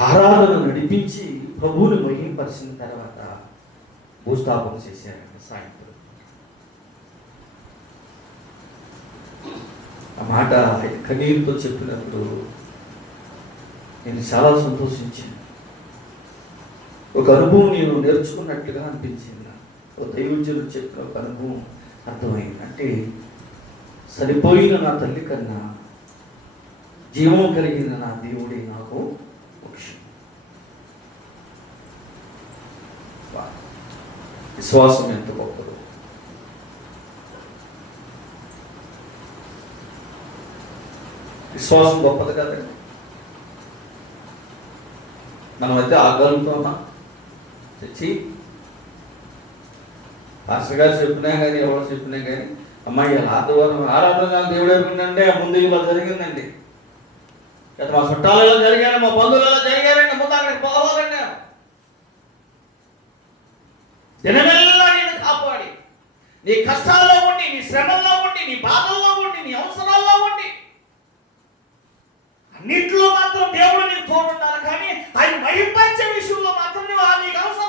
ఆరాధన నడిపించి ప్రభువుని మహింపరిచిన తర్వాత భూస్థాపన చేశారండి సాయంత్రం. ఆ మాట కన్నీరుతో చెప్పినప్పుడు నేను చాలా సంతోషించాను. ఒక అనుభవం నేను నేర్చుకున్నట్లుగా అనిపించింది. ఒక దైవజనుడు చెప్పిన ఒక అనుభవం అర్థమైంది. అంటే సరిపోయిన నా తల్లి కన్నా జీవం కలిగిన నా దేవుడే నాకు ముఖ్యం. విశ్వాసం ఎంత గొప్పదో. విశ్వాసం గొప్పది కదండి. మనమైతే ఆగలుగుతామా? తెచ్చి పాస్టర్ గారు చెప్పినా కానీ ఎవరు చెప్పినా కానీ అమ్మాయి ఆదివారం ఆరాధన దేవుడు ఏమిటంటే ముందు ఇలా జరిగిందండి, మా చుట్టాలలో జరిగాను, మా బంధువులలో జరిగారండి, ముందు అక్కడికి పోవాలండి. దినమెల్లా నేను కాపాడి, నీ కష్టాల్లో ఉండి, నీ శ్రమల్లో ఉండి, నీ బాధల్లో ఉండి, నీ అవసరాల్లో ఉండి, అన్నింటిలో మాత్రం దేవుడు నీకు తోడుండాలి. కానీ ఆయన మహింపరిచే విషయంలో మాత్రం నువ్వు నీకు అవసరం.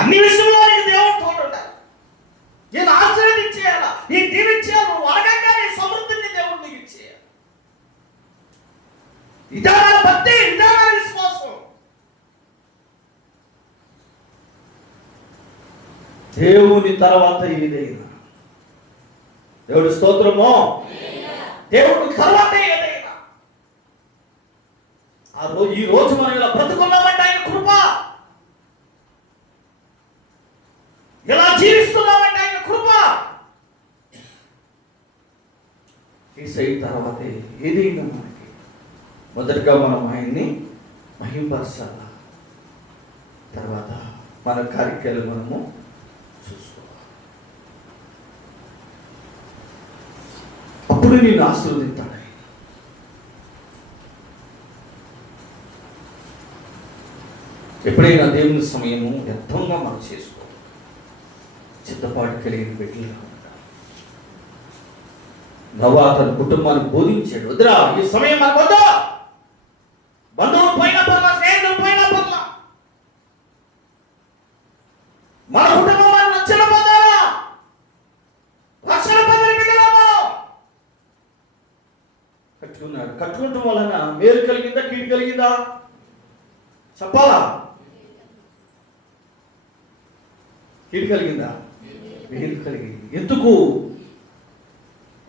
అన్ని విషయంలో నీకు దేవుడు తోడుండాలి. నేను ఆశీర్వదించేయాలా, నీ దీవించేయాలి, నువ్వు అడగంగా నీ సమృద్ధిని దేవుడు నీకు ఇచ్చేయాలి. ఇదాన భక్తి, ఇదాన విశ్వాసం. దేవుని తర్వాత ఏదైనా, దేవుడి స్తోత్రము, దేవుడి తర్వాత ఏదైనా, ఈ రోజు మనం ఇలా బ్రతుకున్నామంటే ఆయన కృప, ఎలా జీవిస్తున్నామంటే ఆయన కృప. ఈ సైడ్ తర్వాత ఏదైనా మనకి మొదటిగా మనం ఆయన్ని మహింపరచాల, తర్వాత మన కార్యక్రమాలు మనము చూసుకోవాలి. అప్పుడు నేను ఆశీర్వదిస్తాను. ఎప్పుడైనా దేవుని సమయము వ్యర్థంగా మనం చేసుకోవాలి. చిత్తపాటు కలిగిన బిడ్డలుగా ఉంటారు. నోవా తన కుటుంబాన్ని బోధించాడు, వద్దురా ఈ సమయం మనకు వద్దు, బంధువులు పోయినా పర్లా, స్నేహితులు పోయినా పర్లా, మన కుటుంబం మనం రక్షణ పొందాలా, రక్షణ పొందిన బిడ్డలము కట్టుకున్నాడు. కట్టుకుంటం వలన మేలు కలిగిందా, కీడు కలిగిందా చెప్పాలా? కీడు కలిగిందా? మేలు కలిగింది. ఎందుకు?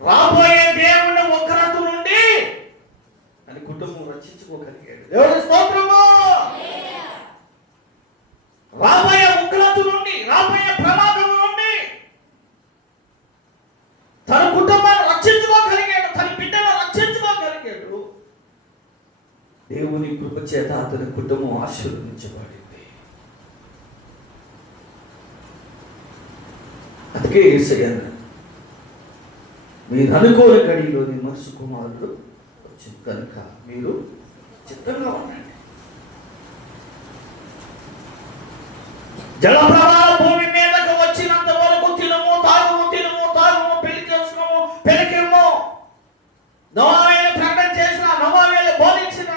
రాబోయే దేవుని ఉగ్రత నుండి అని కుటుంబం రక్షించుకోగలిగాడు. దేవుని స్తోత్రము. రాబోయే ఉగ్రత నుండి, రాబోయే ప్రమాదం నుండి తన కుటుంబాన్ని రక్షించుకోగలిగాడు, తన బిడ్డను ఆశీర్వదించబడింది. అందుకే యేసయ్య మీరు అనుకోని గడిలోని మనసు కుమారుడు వచ్చింది కనుక మీరు చిత్తంగా ఉండండి. జలప్రవాహం భూమి మీదకు వచ్చినంత వరకు తినము తాగుము పెళ్లి చేసుకోము పెళ్లికేమో నోవావేలు ప్రకటన చేసిన, నోవావేలు బోధించిన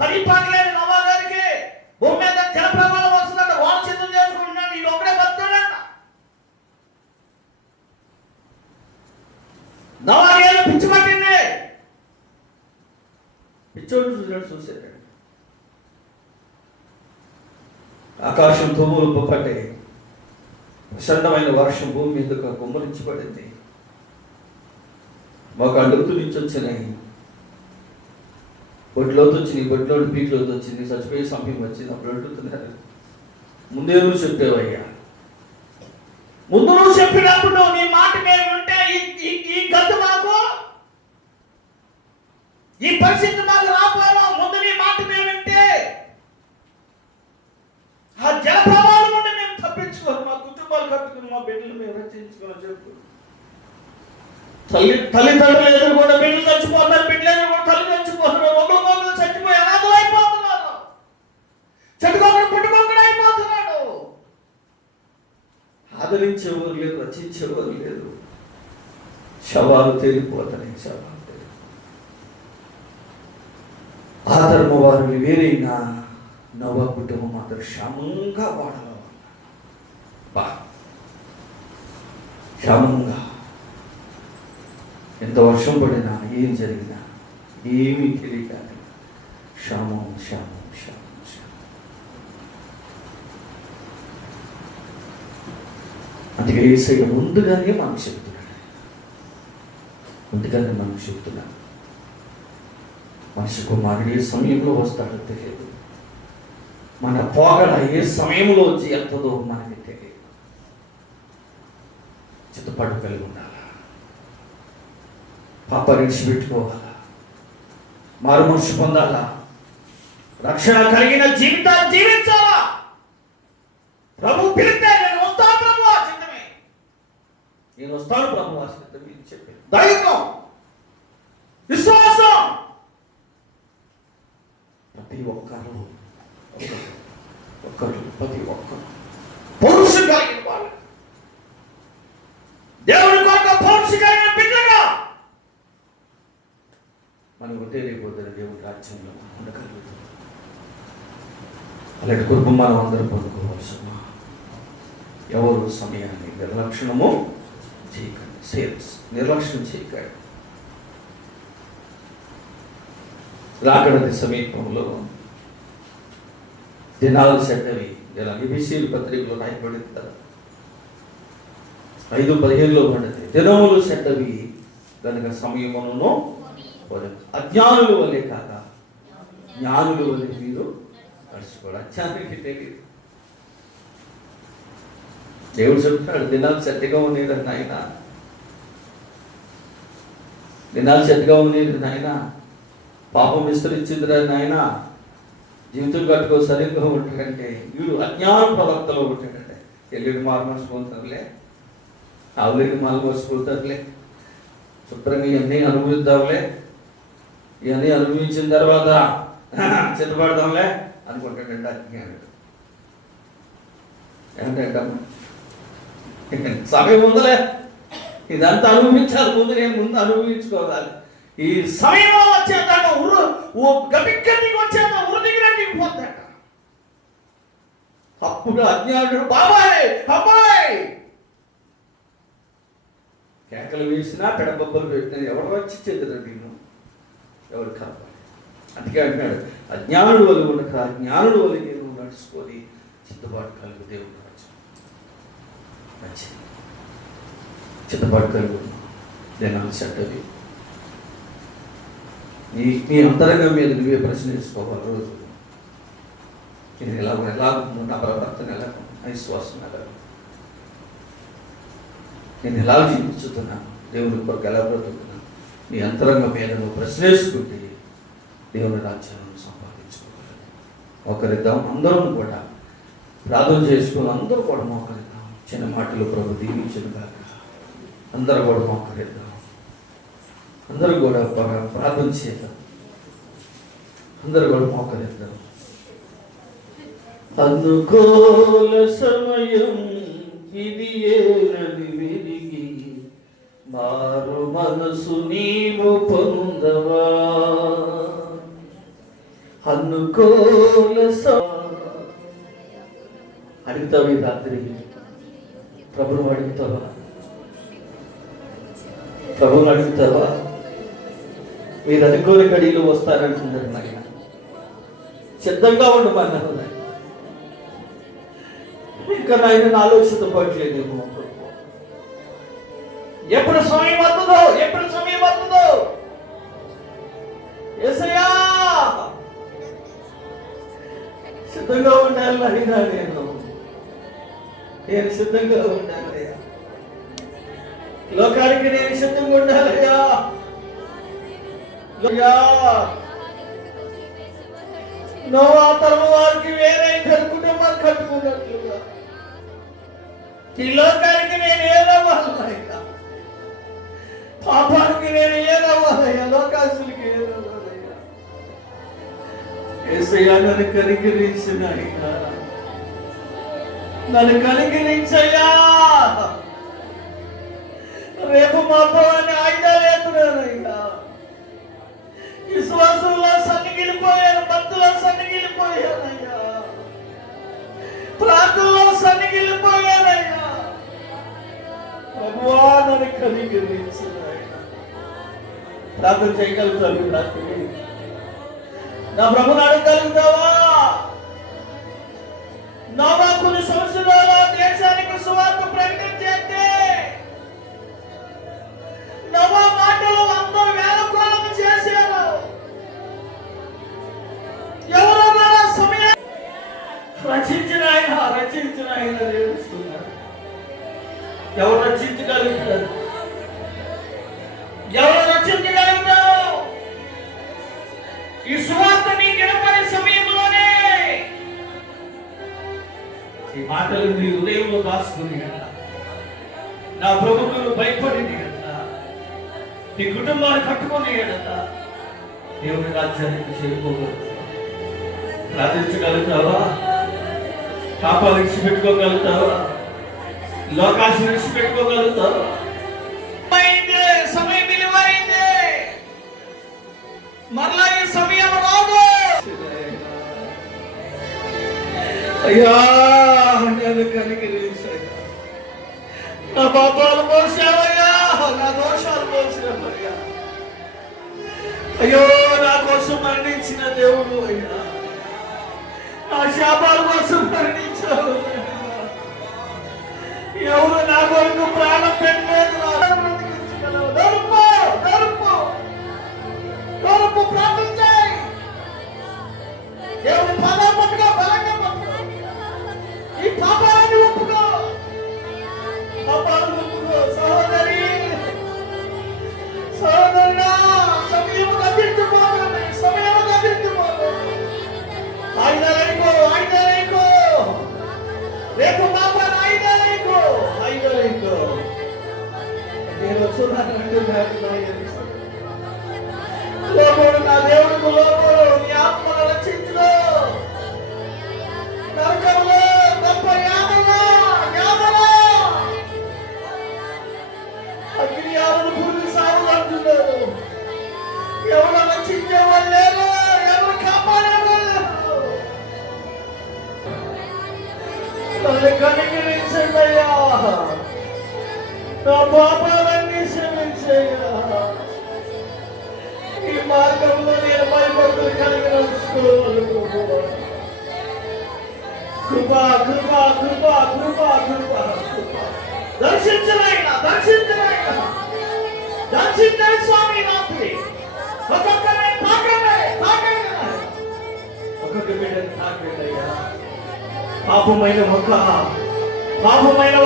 పరిపాలన నోవా గారికి భూమి మీద జలప్రవాహం వస్తుందంట. వాళ్ళు సిద్ధం చేసుకుంటున్నాడు, వీళ్ళు ఒకడే బతాడంట. నోవావేలు పిచ్చి పట్టింది, పిచ్చోడు చూసాడు. ఆకాశం తూములు పట్టాయి, ప్రచండమైన వర్షం భూమి మీదకు గుమ్మరించబడింది. మాకు అడుగుతూ నుంచి వచ్చినాయి, బొడ్లోకి వచ్చింది, బొడ్లోకి పీక్లోకి వచ్చింది, చచ్చిపోయే సమయం వచ్చింది. అప్పుడు అడుగుతున్నారు, ముందే నువ్వు చెప్పేవయ్యా, ముందు నువ్వు చెప్పినప్పుడు నీ మాట మేము ఉంటే ఈ గద్దు మాకు, ఈ పరిస్థితి మాకు రాపోయాం. ముందు నీ మాట మేము వింటే ఆ జల ప్రవాహం నుండి మేము తప్పించుకోరు, మా కుటుంబాలు కట్టుకుని మా బిడ్డలు మేము రక్షించుకోని చెప్పు. తల్లిదండ్రులు ఎదురు కూడా బిడ్డలు చచ్చిపోతున్నారు, బిడ్డలు కూడా తల్లి చచ్చిపోతున్నారు, ఒకరు చచ్చిపోయి అనాథలు అయిపోతున్నారు, చెట్టుకొకరు పుట్టుకొకరు అయిపోతున్నాడు. ఆదరించేవారు లేదు, రచించేవారు లేదు. శవాలు తేలిపోతున్నాయి, శవాలు ఆధర్మ వారు వేరైనా నవ కుటుంబం మాత్రం క్షేమంగా వాడలో క్షేమంగా. ఎంత వర్షం పడినా ఏం జరిగినా ఏమీ తెలియక క్షేమం క్షేమం క్షేమం క్షేమం. అందుకే యేసయ్య ముందుగానే మనకు చెప్తున్నాడు, మనిషి కుమారుడు ఏ సమయంలో వస్తాడో తెలియదు, మన పోగడ ఏ సమయంలో వచ్చి ఎంతదో మనకి తెలియదు. చిత్తపాటు కలిగి ఉండాలా, పాప విడిచిపెట్టుకోవాలా, మారు మనసు పొందాలా, రక్షణ కలిగిన జీవితాన్ని జీవించాలా. ప్రభు పిలిస్తే నేను వస్తాను ప్రభు చిత్తమే, నేను వస్తాను ప్రభు చిత్తమే చెప్పి ధైర్యం, విశ్వాసం ప్రతి ఒక్కరు పౌరుషం కలిగిన వాళ్ళు, దేవుని కొరకు పౌరుషం కలిగిన బిడ్డగా మనం తెలియకపోతే దేవుని రాజ్యంలో ఉండగలుగుతాం. అలాంటి కృప మనం అందరూ పొందుకోవాల్సిన. ఎవరు సమయాన్ని నిర్లక్ష్యము చేయకండి, నిర్లక్ష్యం చేయకండి. రాకడది సమీపంలో దినాలు చెడ్డవి, ఇలా EBC పత్రికలో రాయబడింది కదా, 5:15 పడింది. దినములు చెడ్డవి కనుక సమయమును అజ్ఞానుల వల్లే కాక జ్ఞానుల వల్లే మీరు నడుచుకోవాలి. అజ్ఞానికి తెలియదు. దేవుడు చెప్తాడు, దినాలు చెడ్డగా ఉండేది నాయన, దినాలు చెడ్డగా ఉండేది నాయన, పాపం విస్తరించిందిరా నాయన, జీవితం కట్టుకో సరిగ్గా ఉంటాడంటే వీడు అజ్ఞాన ప్రవక్తలో ఉంటాడంటే. ఎల్లుడి మారు మర్చిపోతారులే, ఆవులేని మాలు మర్చిపోతారులే, శుభ్రంగా ఇవన్నీ అనుభవిద్దాంలే, ఇవన్నీ అనుభవించిన తర్వాత చిత్తపడదాంలే అనుకుంటాడంటే అజ్ఞానుడు. ఏమంటే సమయం ఉందలే, ఇదంతా అనుభవించాలి, ముందు అనుభవించుకోవాలి. ఈ సమయంలో వచ్చేదాక గబిక్కడికి వచ్చేదా ఉరిదిగిరండి పోతాక. అప్పుడు అజ్ఞానుడు బాబాయ్ అబ్బాయ్ కేకలు వేసినా పెడబొబ్బలు పెట్టినా ఎవరు వచ్చి చెందుతారు నేను, ఎవరు కావాలి. అందుకే అంటున్నాడు, అజ్ఞానుడు వల్ల ఉండక జ్ఞానుడు వల్ల నేను నడుచుకొని చిత్తపాటు కలుగు దేవుడు మంచిది. చిత్తపాటు కలుగు నేను చెడ్డది. నీ అంతరంగం మీద నువ్వే ప్రశ్నించుకోవాలి. రోజు నేను ఎలా నా ప్రవర్తన ఎలా, విశ్వాసం ఎలా, నేను ఎలా జీవించుతున్నాను, దేవుని కొరకు ఎలా బ్రతుకుతున్నాను, నీ అంతరంగం మీద నువ్వు ప్రశ్నించుకుంటే దేవుని రాజ్యాన్ని సంపాదించుకోగలరు. ఒకరిద్దాం. అందరం కూడా ప్రార్థన చేసుకుని అందరూ కూడా మోకరిద్దాం. చిన్న మాటలు ప్రభు దీవించను కాక. అందరూ కూడా మోకరిద్దాం. అందరూ కూడా ప్రార్థన చేద్దాం. అందరూ కూడా మోకరిద్దాం. అనుకూల సమయం ఇది ఏనని వెలిగి మారు మనసు నీవు పొందవా. అనుకూల అడుగుతావు ఈ రాత్రి ప్రభువు అడుగుతావా? ప్రభువుని అడుగుతావా? మీరు అనుకోని గడిలో వస్తారంటున్నారు నాయన. సిద్ధంగా ఉండమన్నారు నాయన. ఇంకా నాయన ఆలోచన పడలేదేమో. ఎప్పుడు సమయం వస్తుందో, ఎప్పుడు సమయం వస్తుందో యేసయ్యా సిద్ధంగా ఉండాలి నాయనా. నేను సిద్ధంగా ఉండాలయ్యా. లోకానికి నేను సిద్ధంగా ఉండాలయ్యా. నోవా తరం వారికి వేరే ఇద్దరు కుటుంబాలు కట్టుకున్నట్లుగా ఈ లోకానికి నేను ఏదవ్వాలయ్యా. పాపానికి నేను ఏదవ్వాలయ్యా. లోకాసులకి ఏదవ్వాలయ్యా. యేసయ్యా నన్ను కనికరించిన ఆయన, నన్ను కనికరించయ్యా. రేపు మా అబ్బాయిని ఆయుధాలు ఎత్తున్నానయ్యా. విశ్వాసంలో సన్నిగిలిపోయాను, భక్తులో సన్నిగిలిపోయానయ్యా, ప్రార్థనలో సన్నిగిలిపోయానయ్యా. ప్రభువా నన్ను కనికరించిన ఆయన. ప్రార్థన చేయగలుగుతాను రాత్రి. నా ప్రభుని అడగలుగుతావా? నోవా కొన్ని సంవత్సరాల దేశానికి సువార్త ప్రకటన చేస్తే నోవా మాటలు అందరూ వేలకోలం చేశారు. ఎవరో మన సమయం రచించిన ఆయన ఏడుస్తున్నారు. ఎవరు రచించగలుగుతారు? ఎవరు రచించగలుగుతారు? ఈ సువార్తని నిలబడే సమయంలోనే ఈ మాటలు నీ హృదయంలో దాచుకుని కదా, నా ప్రభువును భయపడింది కదా, నీ కుటుంబాన్ని కట్టుకుని కదా, దేవుని రాజ్యానికి చేరుకోగలుగుతావా? ప్రార్థించగలుగుతావా? పాపాలు విడిచిపెట్టుకోగలుగుతావా? లోకాశ విడిచిపెట్టుకోగలుగుతావా? సమయం విలువైంది. మరలా ఈ సమయం రాదు. అయ్యా నన్ను కనికరించయ్యా. నా పాపాలు మోసావయ్యా, నా దోషాలు మోసావయ్యా. అయ్యో నా కోసం మరణించిన దేవుడు అయ్యా, నా శాపాల కోసం మరణించావు. ఎవరు నా కొరకు ప్రాణం పెట్టలేదు. ప్రార్థన చేయి. దేవుని పాదాలు పట్టుకో, బలంగా పట్టుకో. ఈ పాపాన్ని ఒప్పుకో, పాపాలను ఒప్పుకో. సహోదరి సహోదరుడా, సమయం గతించిపోతుంది, సమయం గతించిపోతుంది. ఆయుధాలైకో, ఆయుధాలైకో. రేపు పాపాన్ని ఆయుధాలైకో, ఆయుధాలైకో. నేను వస్తున్నాను. లోపడు నా దేవుడికి లోపడు నీ ఆత్మను రక్షించుకో. నరకంలో గొప్ప యాదలో అగ్నియాలను పూర్తి సాగులు అంటున్నారు. ఎవరు రక్షించే వాళ్ళు లేరు, ఎవరు కాపాడే వాళ్ళు లేరు. నన్ను కనికరించయ్యా, నా పాపాలన్నీ క్షమించయ్యా. ఈ మార్గంలో నేను భయపడుతున్న కలిగి నడుచుకోవాలి. కృపా కృపా కృపా కృపా కృపా కృపా. దర్శించనైనా దర్శించనైనా దర్శించండి స్వామి. రాత్రి ఒక్కొక్కరిని తాకండి, తాకండి. ఒక్కొక్క బిడ్డని తాకండి అయ్యా. పాపమైన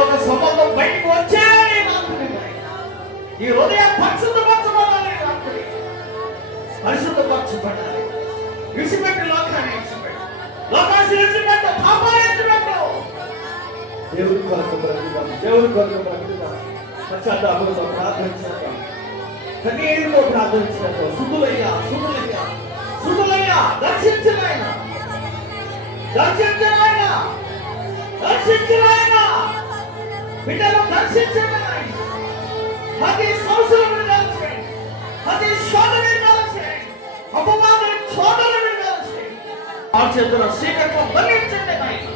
ఒక సంబంధం బయటకు వచ్చేయాలి రాత్రి. ఈ హృదయం పరిశుద్ధపరచబడాలి రాత్రి, పరిశుద్ధపరచబడాలి. విడిచిపెట్టి లోకాన్ని విడిచిపెట్టి లోకాన్ని విడిచిపెట్టు, పాపాన్ని విడిచిపెట్టు. దేవుడి కొరకు బ్రతుకుదాం, దేవుడి కొరకు బ్రతుకుదాం. పశ్చాత్తాపంతో ప్రార్థన చేద్దాం, కన్నీరుతో ప్రార్థన చేద్దాం. సుతులయ్యా, సుతులయ్యా, సుతులయ్యా, దర్శించనాయన, దర్శించనాయన, దర్శించనాయన, బిడ్డలు దర్శించనాయన. ప్రతి సంవత్సరం వినాల్సి, ప్రతి శోధన వినాల్సి, అపవాదం శోధన వినాల్సి. ఆ చేతుల చీకట్లో బంధించండి నాయన,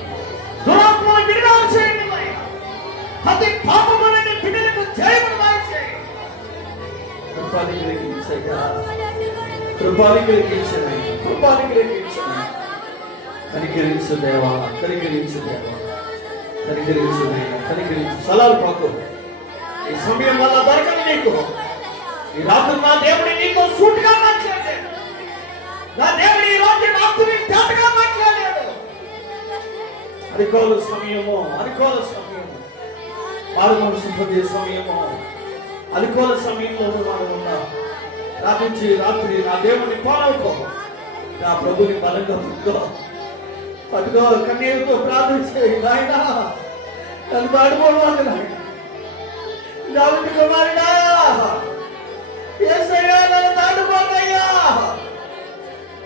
దురాత్మను విడుదల చేయండి నాయన. ప్రతి పాపములని బిడ్డలకు జయము నాయన. కృపాని గ్రహించగా, కృపాని గ్రహించండి, కృపాని గ్రహించండి. కనికరించు దేవా, కనికరించు దేవా, కనికరించు దేవా, కనికరించు. సలాలు పాకు ఈ సమయం వల్ల దొరకదు నీకు. ఈ రాత్రి నా దేవుడి నీకు సూటిగా మాట్లాడాడు. నా దేవుడి ఈ రోజు నాతో తేటగా మాట్లాడాడు. అనుకోల సమయము, అనుకోల సమయము, పాల్గొన సంపదే సమయము, అనుకోల సమయంలో మనం ఉన్నాం. రాత్రి రాత్రి నా దేవుడిని పాలవుకో, నా ప్రభుని బలంగా పట్టుకో, పట్టుకో. కన్నీరుతో ప్రార్థించే నాయన, నన్ను పాడుకోవాలి నాయన. దావీదు కుమారుడా, యేసయ్యా నన్ను దాటుకోకయ్యా.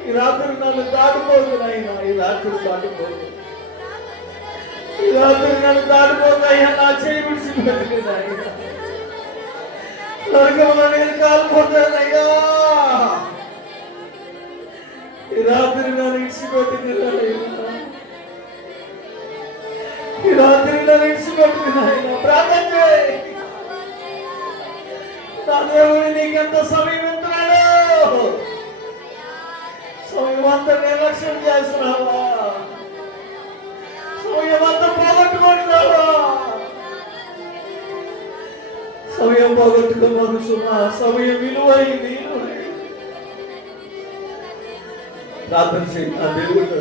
ఈ రాత్రి నన్ను దాటుకోదు నాయన, ఈ రాత్రి దాటుకోదు, ఈ రాత్రి నన్ను దాటుకోకయ్యా. నా చేయి విడిచిపెట్టు నాయన, నరకంలో నేను కాలిపోతానయ్యా. ఈ రాత్రి నన్ను విడిచిపెట్టు నాయన, ఈ రాత్రి నన్ను విడిచిపెట్టు నాయన. ప్రార్థన చేయి. నా దేవుడు నీకెంత సమయం ఉంటున్నాడు. సమయం అంతా నిర్లక్ష్యం చేస్తున్నావా? సమయం అంతా పోగొట్టుకుంటున్నావా? సమయం పోగొట్టుకోమనుసున్నా, సమయం విలువైంది. ప్రార్థన చేయి. నా దేవుడు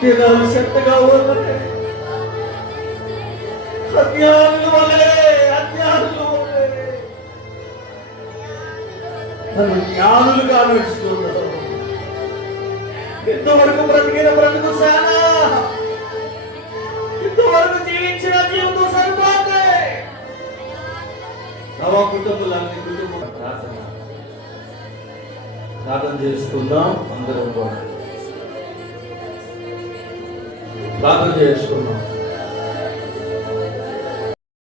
దినాలు చెత్తగా ఉన్నాయి. అజ్ఞానులు వలే, అజ్ఞానులు వలే నన్ను జ్ఞానులుగా నడుచుకున్నావు. ఇంతవరకు బ్రతికిన బ్రతుకు సేనా, ఇంతవరకు జీవించిన జీవితం సరిపోతే. నవ కుటుంబాలన్నీ కుటుంబం ప్రార్థన చేసుకుందాం. అందరం ప్రార్థన చేసుకున్నాం.